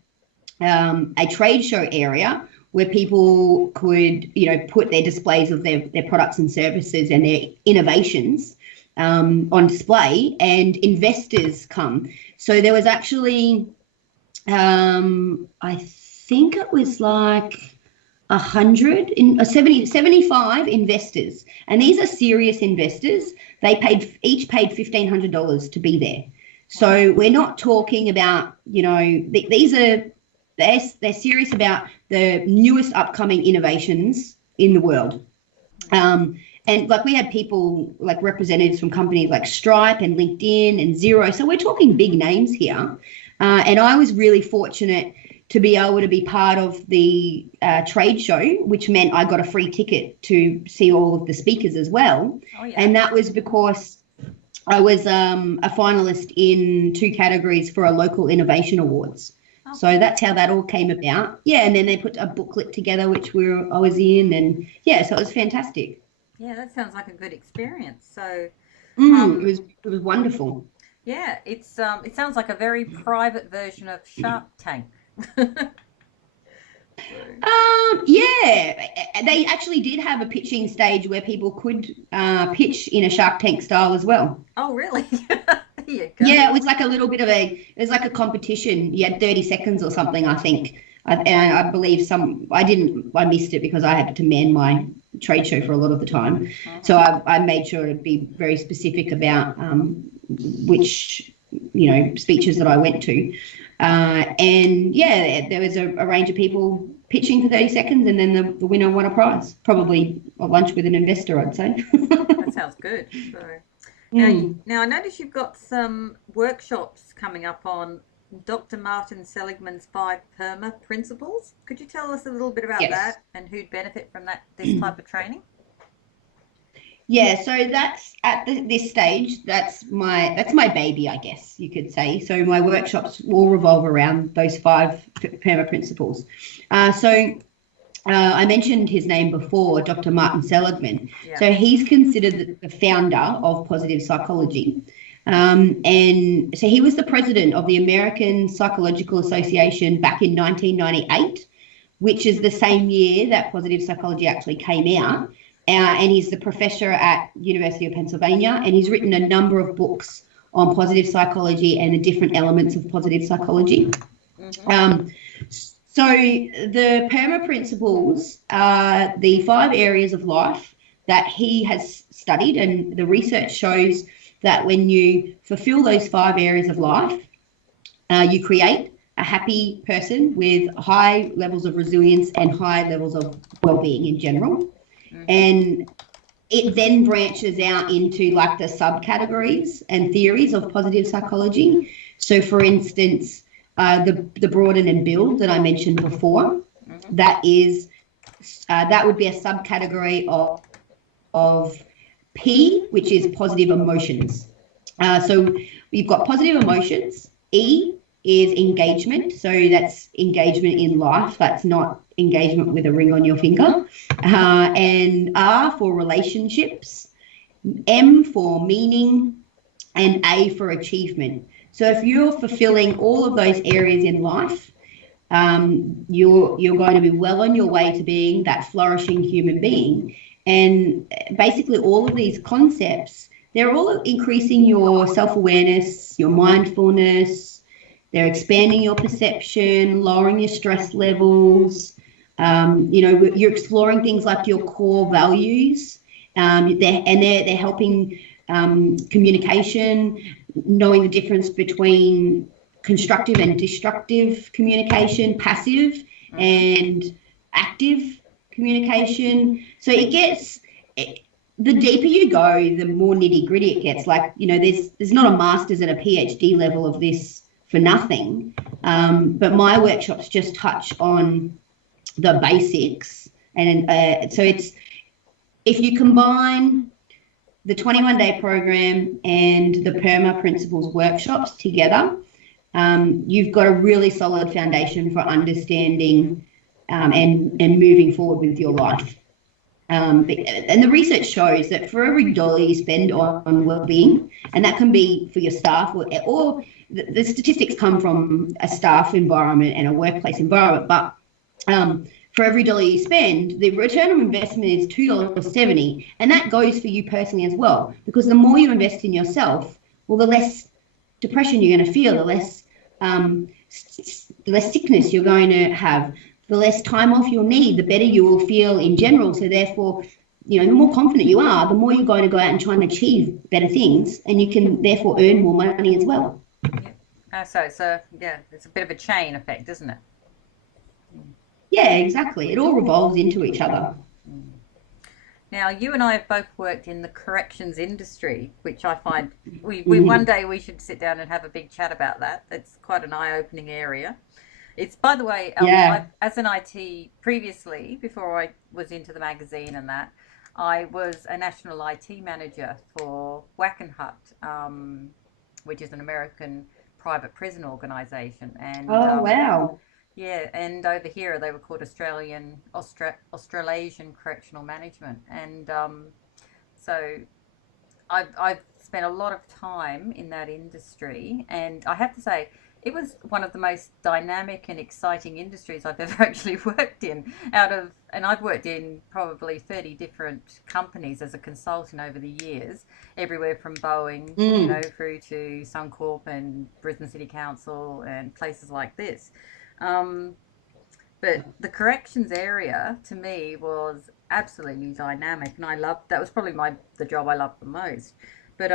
a trade show area where people could, put their displays of their products and services and their innovations on display, and investors come. So there was actually, I think it was like 75 investors, and these are serious investors. They each paid $1,500 to be there. So we're not talking about, they're serious about the newest upcoming innovations in the world. And we had people like representatives from companies like Stripe and LinkedIn and Xero. So we're talking big names here. And I was really fortunate to be able to be part of the trade show, which meant I got a free ticket to see all of the speakers as well. Oh, yeah. And that was because I was a finalist in 2 categories for a local innovation awards. Oh. So that's how that all came about. Yeah, and then they put a booklet together, which I was in, and yeah, so it was fantastic. Yeah, that sounds like a good experience. So, it was wonderful. Yeah, it sounds like a very private version of Shark Tank. Yeah, they actually did have a pitching stage where people could pitch in a Shark Tank style as well. Oh, really? There you go. Yeah, it was like a little bit of it was like a competition. You had 30 seconds or something, I think. And I believe I missed it because I had to man my trade show for a lot of the time. So I made sure to be very specific about which, speeches that I went to. And yeah, there was a range of people pitching for 30 seconds, and then the winner won a prize, probably a lunch with an investor, I'd say. That sounds good. So, now I notice you've got some workshops coming up on Dr. Martin Seligman's 5 PERMA principles. Could you tell us a little bit about that and who'd benefit from this type of training? Yeah, so that's at this stage. That's my baby, I guess you could say. So my workshops all revolve around those 5 PERMA principles. I mentioned his name before, Dr. Martin Seligman. Yeah. So he's considered the founder of positive psychology. And so he was the president of the American Psychological Association back in 1998, which is the same year that positive psychology actually came out. And he's the professor at University of Pennsylvania, and he's written a number of books on positive psychology and the different elements of positive psychology. So the PERMA principles are the 5 areas of life that he has studied, and the research shows that when you fulfill those 5 areas of life, you create a happy person with high levels of resilience and high levels of well-being in general. And it then branches out into like the subcategories and theories of positive psychology. So for instance, the broaden and build that I mentioned before, that would be a subcategory of P, which is positive emotions. So you've got positive emotions. E is engagement. So that's engagement in life. That's not engagement with a ring on your finger. And R for relationships, M for meaning, and A for achievement. So if you're fulfilling all of those areas in life, you're going to be well on your way to being that flourishing human being. And basically all of these concepts, they're all increasing your self-awareness, your mindfulness. They're expanding your perception, lowering your stress levels. You're exploring things like your core values. They're helping communication, knowing the difference between constructive and destructive communication, passive and active communication. So the deeper you go, the more nitty gritty it gets. Like, there's not a master's and a PhD level of this for nothing. But my workshops just touch on the basics. And so if you combine the 21-day program and the PERMA principles workshops together, you've got a really solid foundation for understanding and moving forward with your life. And the research shows that for every dollar you spend on well-being, and that can be for your staff or the statistics come from a staff environment and a workplace environment, but for every dollar you spend, the return on investment is $2.70, and that goes for you personally as well, because the more you invest in yourself, well, the less depression you're going to feel, the less sickness you're going to have, the less time off you'll need, the better you will feel in general. So therefore, the more confident you are, the more you're going to go out and try and achieve better things, and you can therefore earn more money as well. So it's a bit of a chain effect, isn't it? Yeah, exactly. It all revolves into each other. Now, you and I have both worked in the corrections industry, which I find we one day we should sit down and have a big chat about that. It's quite an eye-opening area. It's, by the way, as an IT previously, before I was into the magazine and that, I was a national IT manager for Wackenhut, which is an American private prison organisation. And wow. Yeah, and over here they were called Australasian Correctional Management. And So I've spent a lot of time in that industry, and I have to say it was one of the most dynamic and exciting industries I've ever actually worked in. And I've worked in probably 30 different companies as a consultant over the years, everywhere from Boeing, through to Suncorp and Brisbane City Council and places like this. But the corrections area to me was absolutely dynamic, and that was probably the job I loved the most. But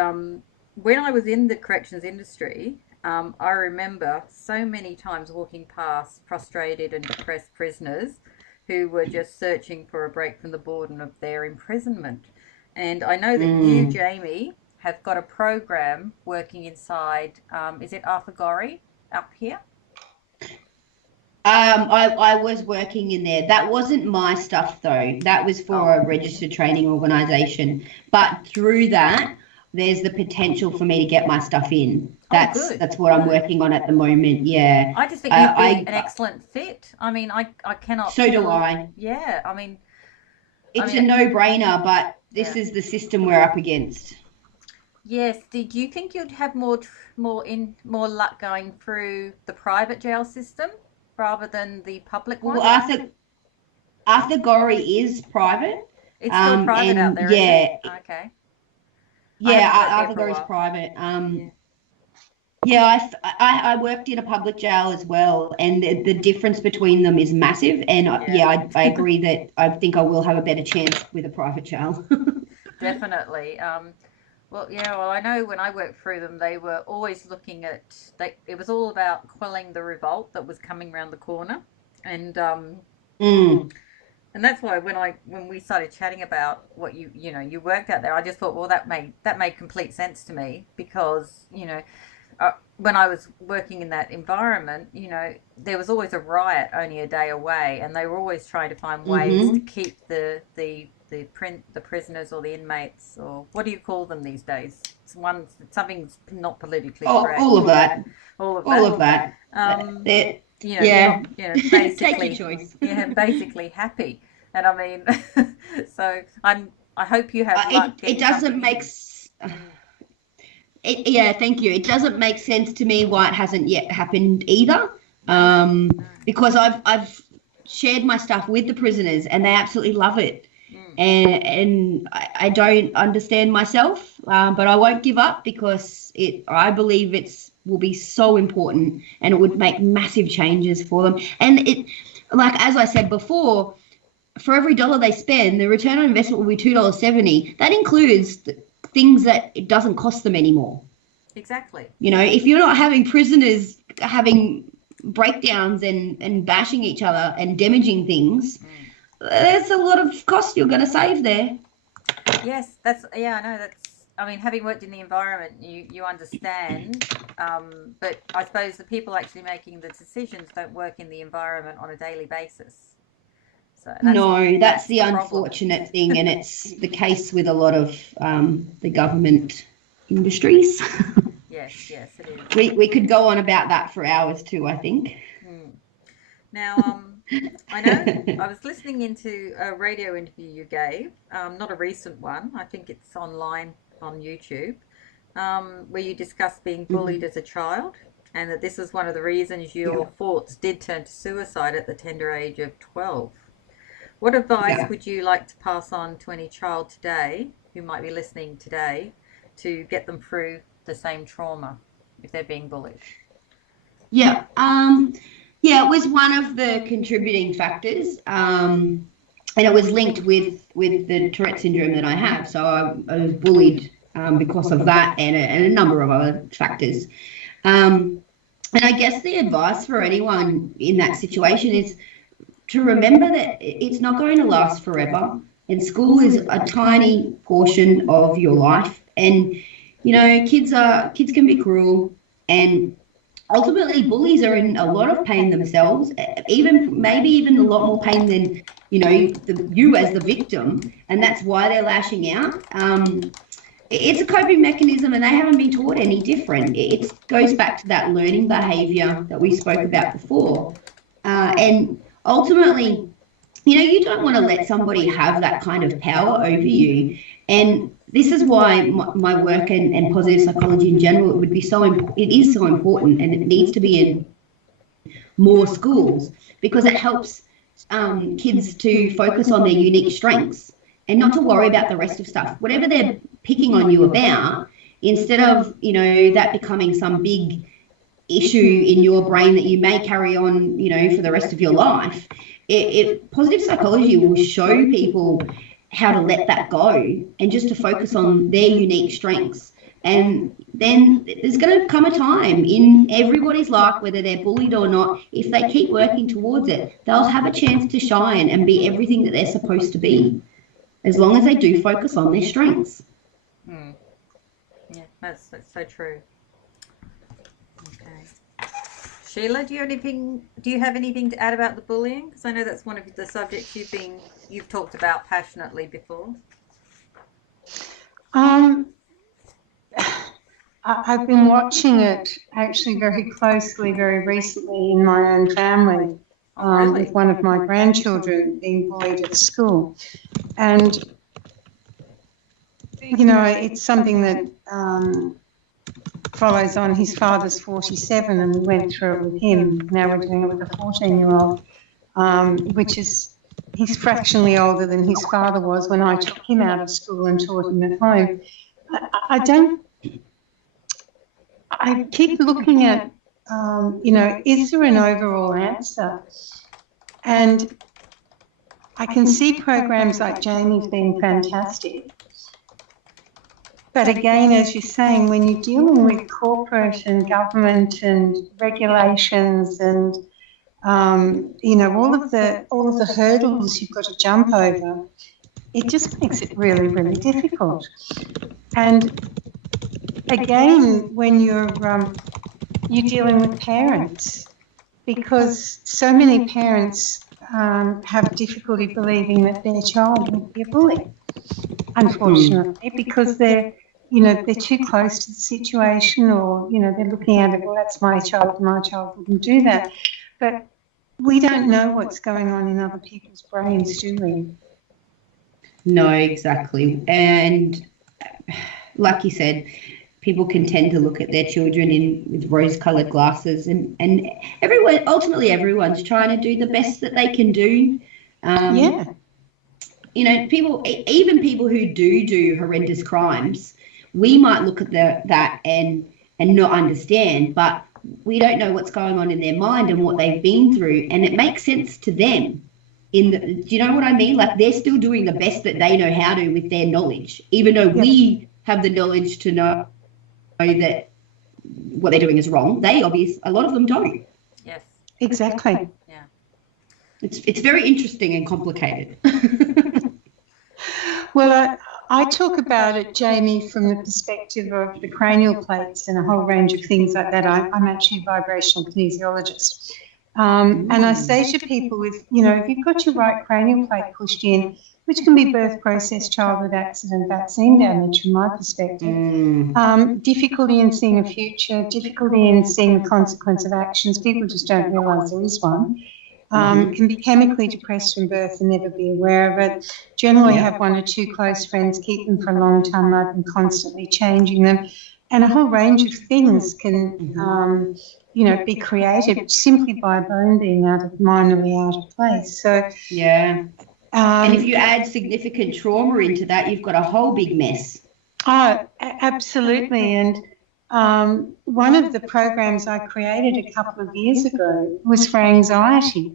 when I was in the corrections industry, I remember so many times walking past frustrated and depressed prisoners who were just searching for a break from the boredom of their imprisonment. And I know that you, Jamie, have got a program working inside, is it Arthur Gorrie up here? I was working in there. That wasn't my stuff though. That was for a registered training organisation. But through that, there's the potential for me to get my stuff in. That's what I'm working on at the moment. Yeah. I just think you'd be an excellent fit. I mean, I cannot. So do I. Yeah. I mean, it's a no-brainer, but this is the system we're up against. Yes. Did you think you'd have more luck going through the private jail system rather than the public one? Well, Arthur Gorrie is private. It's still private out there. Yeah. Isn't it? Okay. Yeah, Arthur Gorrie's private. I worked in a public jail as well, and the difference between them is massive. And I agree that I think I will have a better chance with a private jail. Definitely. Well, I know when I worked through them, they were always looking at. It was all about quelling the revolt that was coming around the corner, and and that's why when we started chatting about what you worked out there, I just thought, well, that made complete sense to me, because when I was working in that environment, there was always a riot only a day away, and they were always trying to find ways to keep the prisoners or the inmates, or what do you call them these days? Something's not politically correct. All of that. All of that. Basically, take your choice. Basically happy. And I mean, so I hope you have luck. It doesn't make. Thank you. It doesn't make sense to me why it hasn't yet happened either. Because I've shared my stuff with the prisoners and they absolutely love it. And I don't understand myself, but I won't give up, because I believe will be so important, and it would make massive changes for them. And as I said before, for every dollar they spend, the return on investment will be $2.70. That includes things that it doesn't cost them anymore. Exactly. If you're not having prisoners having breakdowns and bashing each other and damaging things, there's a lot of cost you're going to save there. Yes, I know. I mean, having worked in the environment, you understand, but I suppose the people actually making the decisions don't work in the environment on a daily basis. So that's the unfortunate thing, and it's the case with a lot of the government industries. Yes, it is. We could go on about that for hours too, I think. Now, I know I was listening into a radio interview you gave, not a recent one. I think it's online on YouTube, where you discussed being bullied as a child, and that this is one of the reasons your thoughts did turn to suicide at the tender age of 12. What advice would you like to pass on to any child today who might be listening today to get them through the same trauma if they're being bullied? It was one of the contributing factors, and it was linked with the Tourette syndrome that I have. So I was bullied because of that, and a number of other factors. And I guess the advice for anyone in that situation is to remember that it's not going to last forever, and school is a tiny portion of your life. And kids can be cruel, and ultimately bullies are in a lot of pain themselves, maybe even a lot more pain than you as the victim, and that's why they're lashing out. It's a coping mechanism, and they haven't been taught any different. It goes back to that learning behavior that we spoke about before, and ultimately, you don't want to let somebody have that kind of power over you. And this is why my work and positive psychology in general it is so important, and it needs to be in more schools, because it helps kids to focus on their unique strengths and not to worry about the rest of stuff. Whatever they're picking on you about, instead of, that becoming some big issue in your brain that you may carry on, for the rest of your life, positive psychology will show people how to let that go and just to focus on their unique strengths. And then there's going to come a time in everybody's life, whether they're bullied or not, if they keep working towards it, they'll have a chance to shine and be everything that they're supposed to be, as long as they do focus on their strengths. Yeah, that's so true. Okay. Sheila, do you have anything to add about the bullying? Because I know that's one of the subjects you've talked about passionately before. I've been watching it actually very closely, very recently in my own family, with one of my grandchildren being bullied at school. And, it's something that follows on. His father's 47 and we went through it with him. Now we're doing it with a 14-year-old, he's fractionally older than his father was when I took him out of school and taught him at home. I keep looking at, is there an overall answer? And I can see programs like Jamie's being fantastic. But again, as you're saying, when you're dealing with corporate and government and regulations and, all of the hurdles you've got to jump over, it just makes it really, really difficult. And again, when you're dealing with parents, because so many parents have difficulty believing that their child would be a bully, unfortunately, because they're too close to the situation, or, they're looking at it, well, that's my child wouldn't do that. But we don't know what's going on in other people's brains, do we? No, exactly. And like you said, people can tend to look at their children with rose-coloured glasses, and ultimately everyone's trying to do the best that they can do. People who do horrendous crimes, we might look at that and not understand, but we don't know what's going on in their mind and what they've been through, and it makes sense to them. Do you know what I mean? Like, they're still doing the best that they know how to with their knowledge, even though we have the knowledge to know that what they're doing is wrong. A lot of them don't. Yes. Exactly. Yeah. It's very interesting and complicated. Well, I talk about it, Jamie, from the perspective of the cranial plates and a whole range of things like that. I'm actually a vibrational kinesiologist. And I say to people, if you've got your right cranial plate pushed in, which can be birth process, childhood accident, vaccine damage from my perspective, difficulty in seeing a future, difficulty in seeing the consequence of actions, people just don't realise there is one, can be chemically depressed from birth and never be aware of it, generally have one or two close friends, keep them for a long time rather than constantly changing them, and a whole range of things can be created simply by a bone being minorly out of place. So and if you add significant trauma into that, you've got a whole big mess. Oh, absolutely. And one of the programs I created a couple of years ago was for anxiety.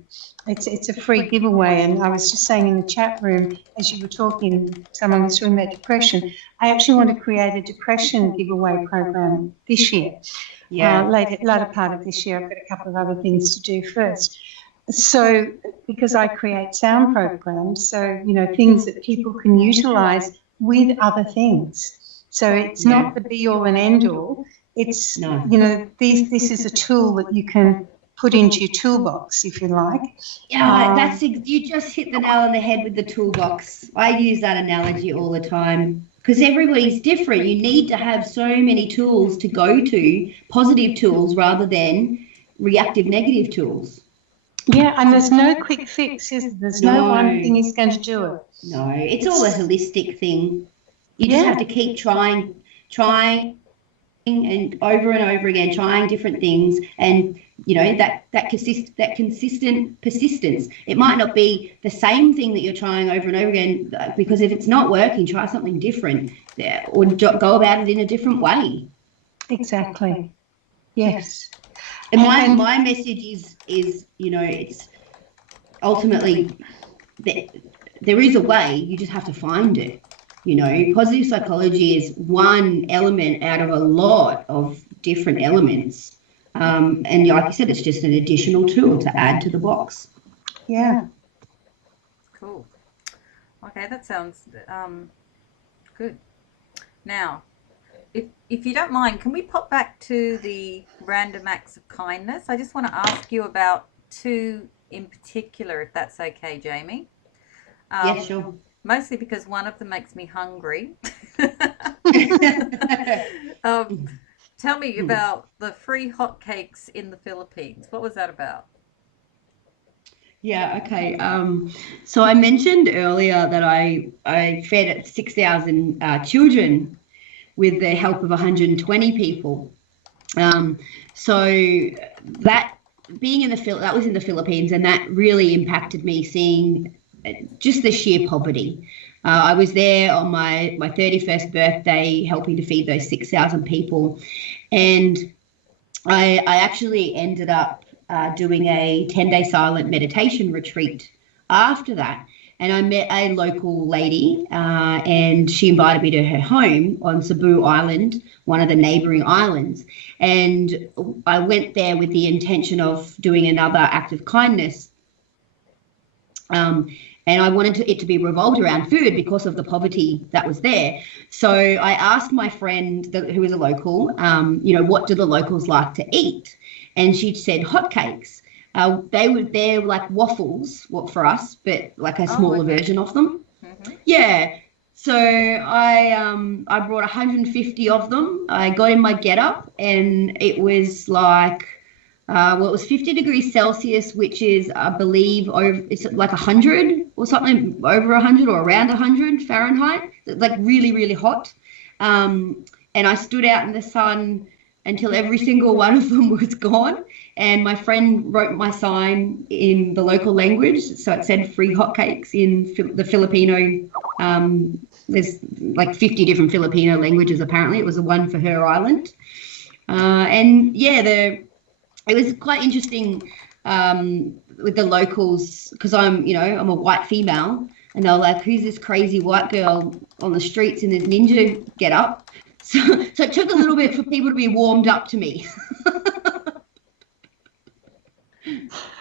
It's a free giveaway, and I was just saying in the chat room, as you were talking, someone was talking about depression. I actually want to create a depression giveaway program this year. Later part of this year. I've got a couple of other things to do first. So, because I create sound programs, so, things that people can utilise with other things. So it's not the be-all and end-all. It's, this is a tool that you can put into your toolbox, if you like. You just hit the nail on the head with the toolbox. I use that analogy all the time, because everybody's different. You need to have so many tools to go to, positive tools rather than reactive negative tools. Yeah, and there's no quick fix, is there? There's no one thing is going to do it. No, it's all a holistic thing. You just have to keep trying and over again, trying different things, and that consistent persistence. It might not be the same thing that you're trying over and over again, because if it's not working, try something different, or go about it in a different way. Exactly. Yes. And my message is it's ultimately there is a way. You just have to find it. Positive psychology is one element out of a lot of different elements. And like you said, it's just an additional tool to add to the box. Yeah. Cool. Okay, that sounds good. Now, if you don't mind, can we pop back to the random acts of kindness? I just want to ask you about two in particular, if that's okay, Jamie. Yeah, sure. Mostly because one of them makes me hungry. Tell me about the free hotcakes in the Philippines. What was that about? Yeah, okay. So I mentioned earlier that I fed 6,000 children with the help of 120 people. So that being that was in the Philippines, and that really impacted me, seeing just the sheer poverty. I was there on my 31st birthday helping to feed those 6,000 people. And I actually ended up doing a 10-day silent meditation retreat after that. And I met a local lady, and she invited me to her home on Cebu Island, one of the neighboring islands. And I went there with the intention of doing another act of kindness. And I wanted it to be revolved around food because of the poverty that was there. So I asked my friend, who is a local, what do the locals like to eat? And she said hotcakes. They're like waffles, for us, but like a smaller version of them. Mm-hmm. Yeah. So I brought 150 of them. I got in my getup, and it was like, it was 50 degrees Celsius, which is, I believe, it's like 100 or something, over 100 or around 100 Fahrenheit, like really, really hot. And I stood out in the sun until every single one of them was gone. And my friend wrote my sign in the local language. So it said free hotcakes in the Filipino. There's like 50 different Filipino languages, apparently. It was the one for her island. And yeah, it was quite interesting with the locals, because I'm a white female, and they were like, who's this crazy white girl on the streets in this ninja getup? So it took a little bit for people to be warmed up to me.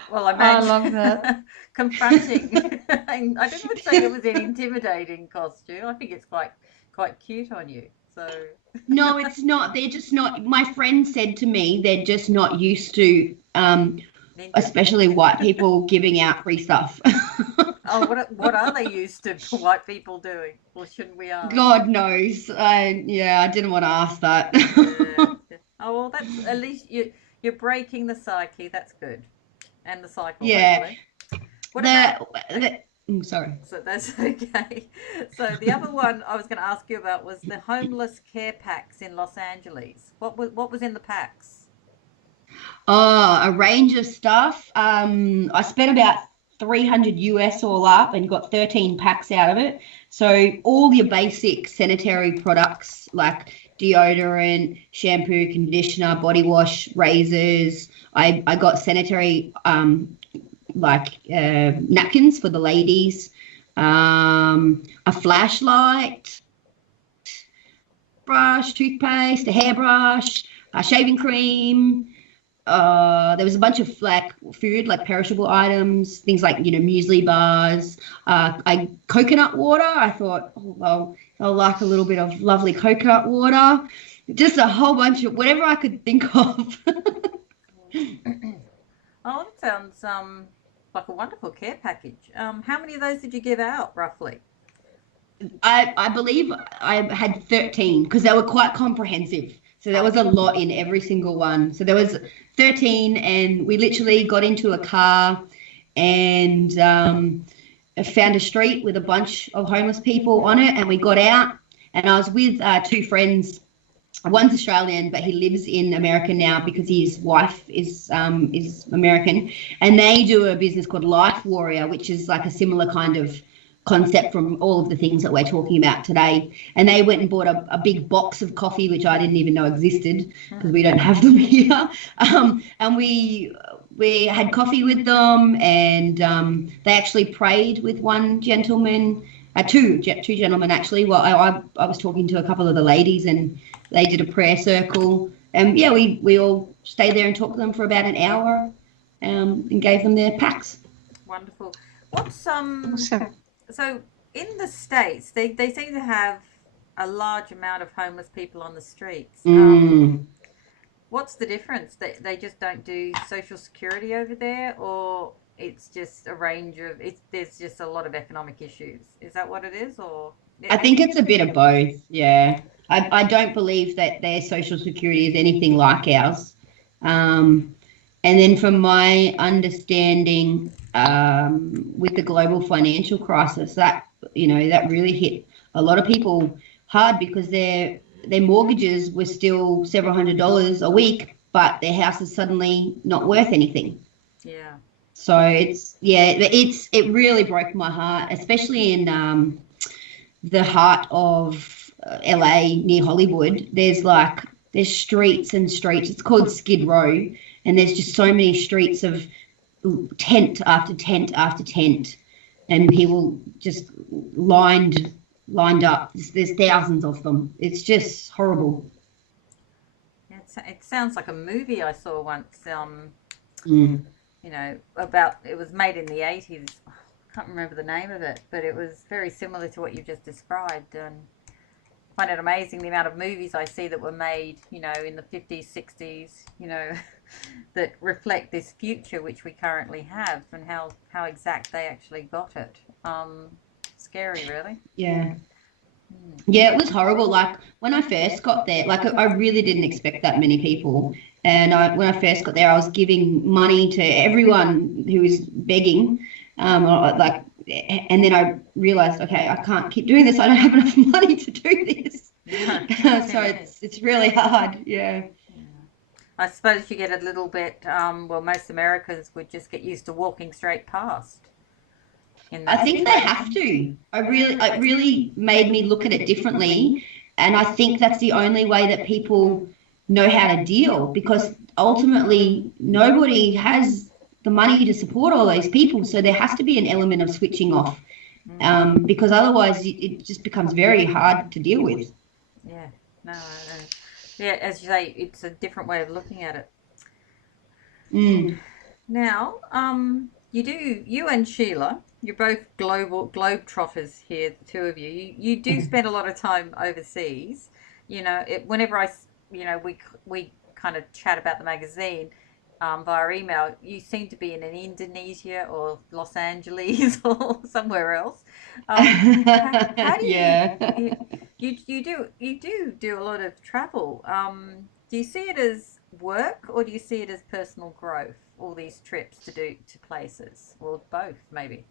Well, I love that. Confronting. I didn't say it was an intimidating costume. I think it's quite cute on you. So no, it's not. They're just not. My friend said to me, they're just not used to, especially white people giving out free stuff. Oh, what are they used to for white people doing? Or shouldn't we ask? God knows. I didn't want to ask that. Yeah. Oh well, that's at least you're breaking the psyche. That's good, and the cycle. Yeah. Hopefully. Sorry. So that's okay. So the other one I was going to ask you about was the homeless care packs in Los Angeles. What was in the packs? Oh, a range of stuff. I spent about $300 US all up and got 13 packs out of it. So all your basic sanitary products like deodorant, shampoo, conditioner, body wash, razors. I got sanitary napkins for the ladies, a flashlight, brush, toothpaste, a hairbrush, a shaving cream. There was a bunch of food, like perishable items, things like muesli bars, coconut water. I thought, oh well, I'll like a little bit of lovely coconut water. Just a whole bunch of whatever I could think of. Oh, that sounds like a wonderful care package. How many of those did you give out, roughly? I believe I had 13 because they were quite comprehensive. So there was a lot in every single one. So there was 13, and we literally got into a car and found a street with a bunch of homeless people on it, and we got out And I was with two friends. One's Australian, but he lives in America now because his wife is American, and they do a business called Life Warrior, which is like a similar kind of concept from all of the things that we're talking about today. And they went and bought a big box of coffee, which I didn't even know existed because we don't have them here. And we had coffee with them, and they actually prayed with one gentleman, two gentlemen actually. Well, I was talking to a couple of the ladies, and they did a prayer circle. And yeah, we all stayed there and talked to them for about an hour, and gave them their packs. Wonderful. What's so in the States, they seem to have a large amount of homeless people on the streets. What's the difference? They just don't do Social Security over there, or it's just a range of there's just a lot of economic issues? Is that what it is, or? I think it's a bit of both. Yeah, I don't believe that their Social Security is anything like ours. And then from my understanding, with the global financial crisis, that really hit a lot of people hard because their mortgages were still several $100s a week, but their house is suddenly not worth anything. Yeah. So it really broke my heart, especially in the heart of LA near Hollywood. There's streets and streets. It's called Skid Row, and there's just so many streets of tent after tent after tent, and people just lined up. There's thousands of them. It's just horrible. It sounds like a movie I saw once. About, it was made in the 80s. I can't remember the name of it, but it was very similar to what you just described. And I find it amazing the amount of movies I see that were made, in the 50s, 60s, that reflect this future which we currently have, and how exact they actually got it. Scary, really. Yeah. Yeah, it was horrible. Like when I first got there, I really didn't expect that many people. And when I first got there, I was giving money to everyone who was begging. And then I realized, okay, I can't keep doing this. I don't have enough money to do this. So it's really hard. Yeah. I suppose you get a little bit, most Americans would just get used to walking straight past. I think they have to. It really made me look at it differently. And I think that's the only way that people know how to deal, because ultimately nobody has the money to support all those people. So there has to be an element of switching off, because otherwise it just becomes very hard to deal with. Yeah, no. Yeah, as you say, it's a different way of looking at it. Now, you and Sheila, you're both globetrotters here, the two of you. You do spend a lot of time overseas. Whenever we kind of chat about the magazine via email, you seem to be in Indonesia or Los Angeles or somewhere else. How do you do a lot of travel? Do you see it as work, or do you see it as personal growth, all these trips to places, or both maybe?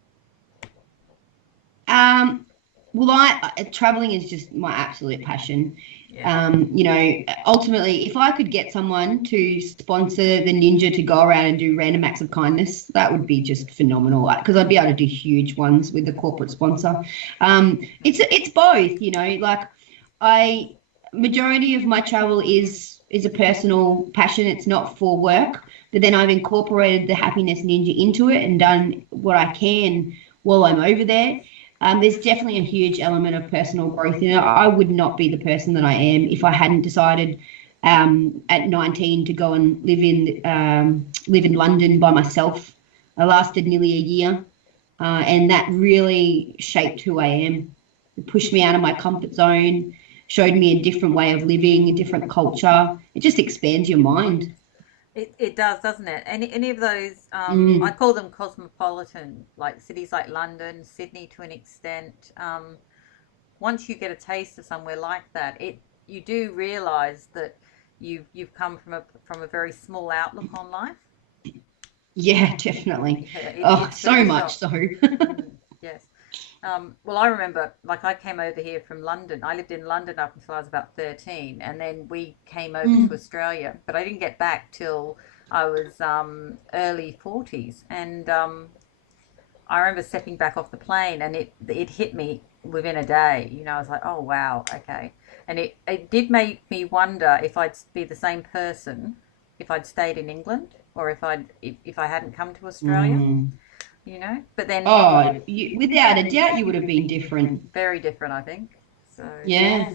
Traveling is just my absolute passion. Yeah. Ultimately, if I could get someone to sponsor the Ninja to go around and do random acts of kindness, that would be just phenomenal, because I'd be able to do huge ones with the corporate sponsor. It's both, majority of my travel is a personal passion. It's not for work, but then I've incorporated the Happiness Ninja into it and done what I can while I'm over there. There's definitely a huge element of personal growth. I would not be the person that I am if I hadn't decided at 19 to go and live in London by myself. I lasted nearly a year, and that really shaped who I am. It pushed me out of my comfort zone, showed me a different way of living, a different culture. It just expands your mind. It does, doesn't it? Any of those, I call them cosmopolitan, like cities like London, Sydney to an extent. Once you get a taste of somewhere like that, you do realise that you've come from a very small outlook on life. Yeah, definitely. So much so. Yes. Well, I remember, like, I came over here from London. I lived in London up until I was about 13, and then we came over to Australia. But I didn't get back till I was early 40s. And I remember stepping back off the plane, and it hit me within a day. You know, I was like, oh, wow, okay. And it did make me wonder if I'd be the same person if I'd stayed in England, or if I hadn't come to Australia. You know, but then without a doubt, you would have been different. Very different, I think. So yeah.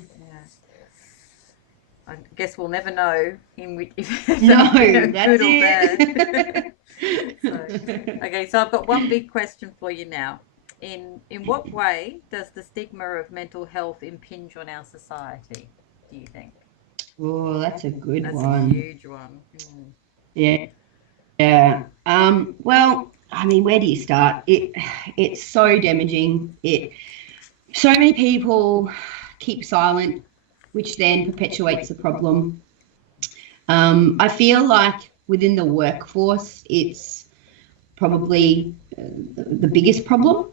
I guess we'll never know if that's good or it. bad. Okay, so I've got one big question for you now. In what way does the stigma of mental health impinge on our society, do you think? Oh, that's a good one. That's a huge one. Yeah. Well, I mean, where do you start? It's so damaging. So many people keep silent, which then perpetuates the problem. I feel like within the workforce, it's probably the biggest problem,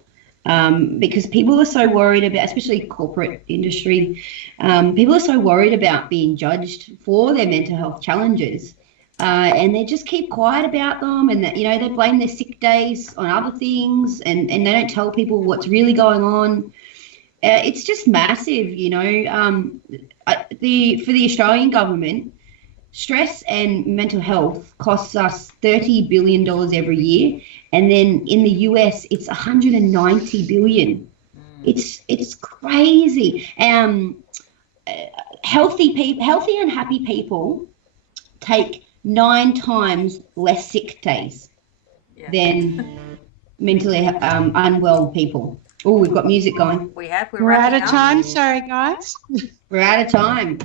because people are so worried about, especially corporate industry, people are so worried about being judged for their mental health challenges. And they just keep quiet about them, and they blame their sick days on other things, and they don't tell people what's really going on. It's just massive, for the Australian government, stress and mental health costs us $30 billion every year, and then in the US it's $190 billion. It's crazy. Healthy and happy people take 9 times less sick days than mentally unwell people. Oh, we've got music going. We're out of time. Sorry, guys. We're out of time.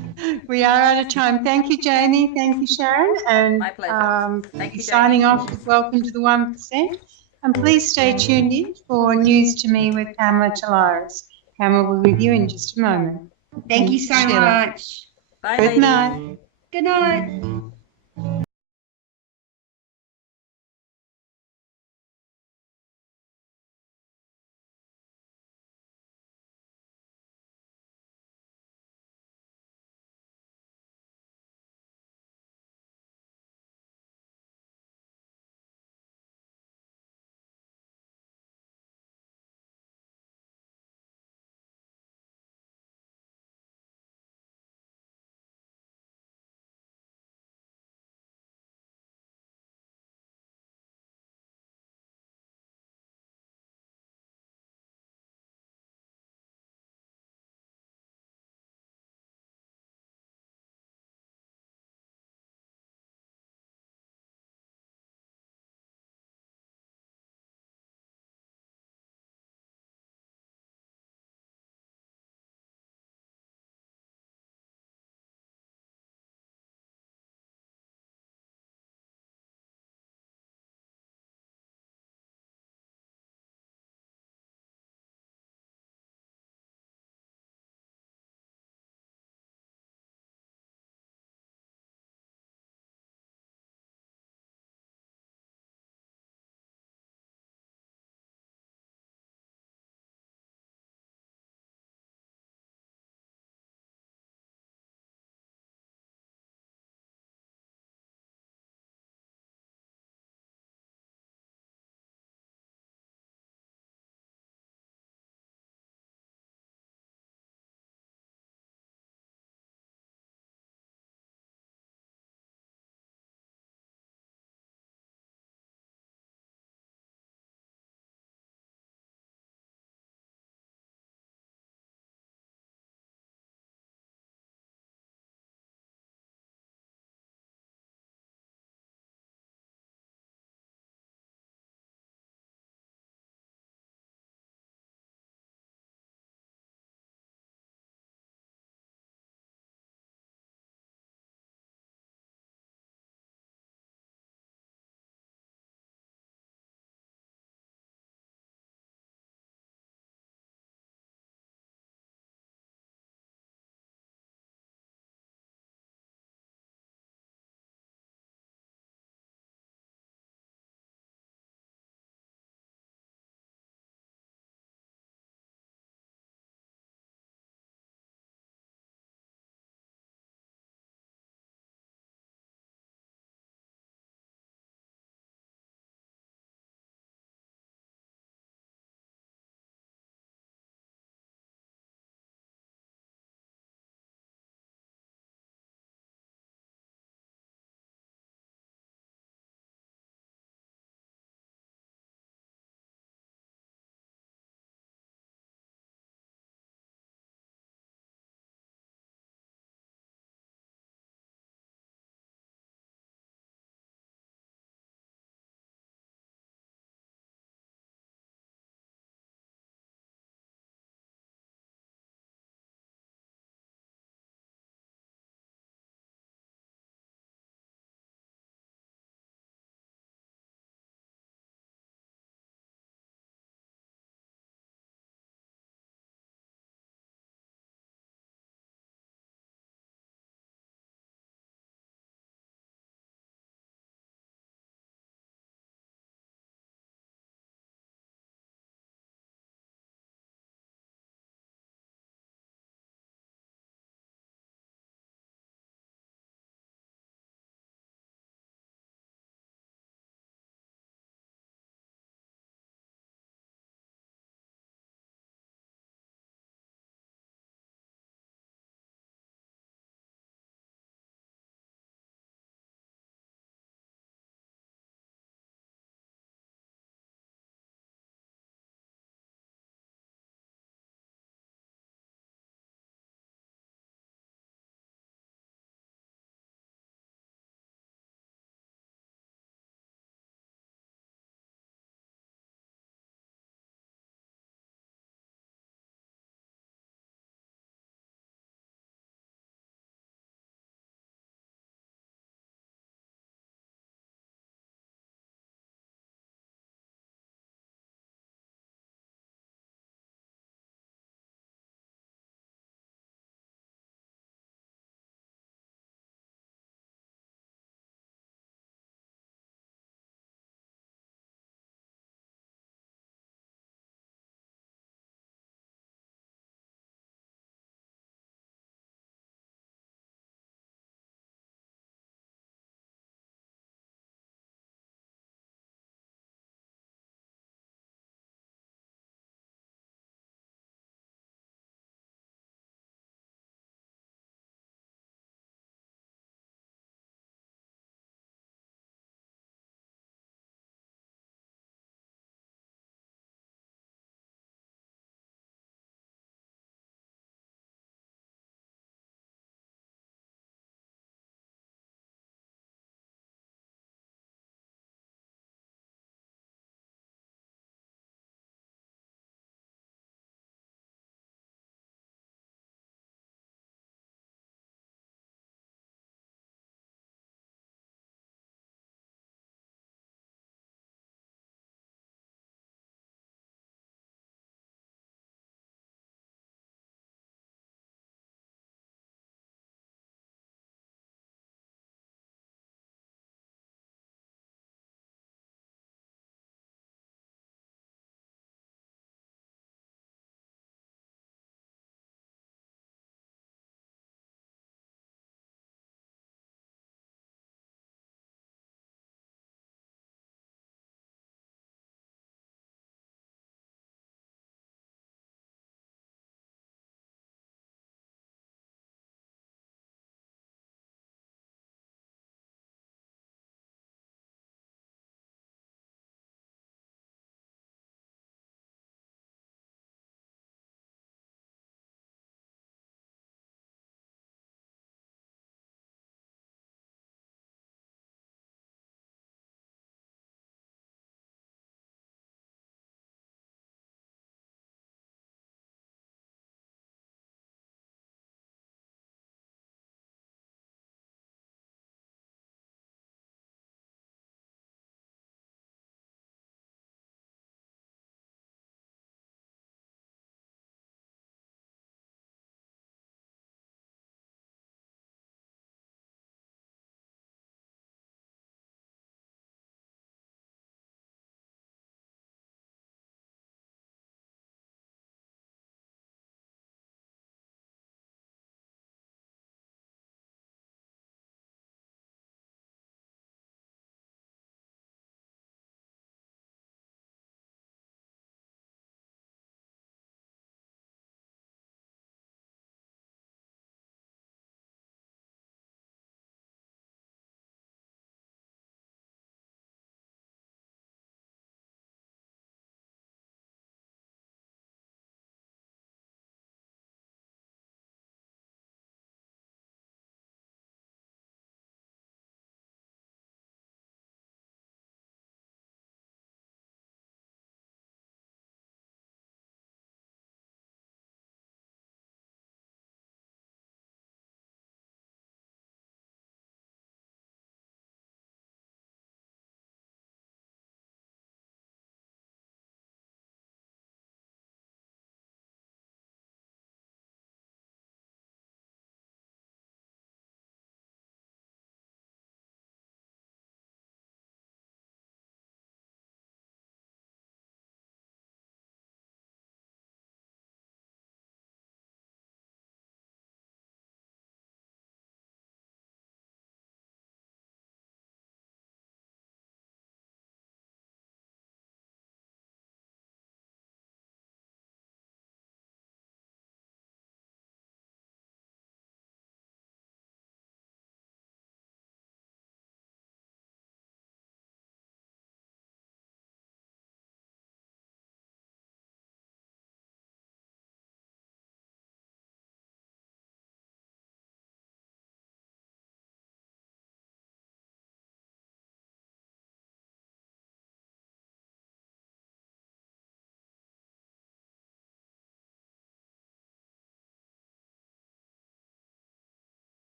We are out of time. Thank you, Jamie. Thank you, Sharon. And my pleasure. Thank you, signing Jamie. off, welcome to the 1%. And please stay tuned in for News to Me with Pamela Talaris. Pamela will be with you in just a moment. Thank you so much. Bye, Good ladies. night. Good night.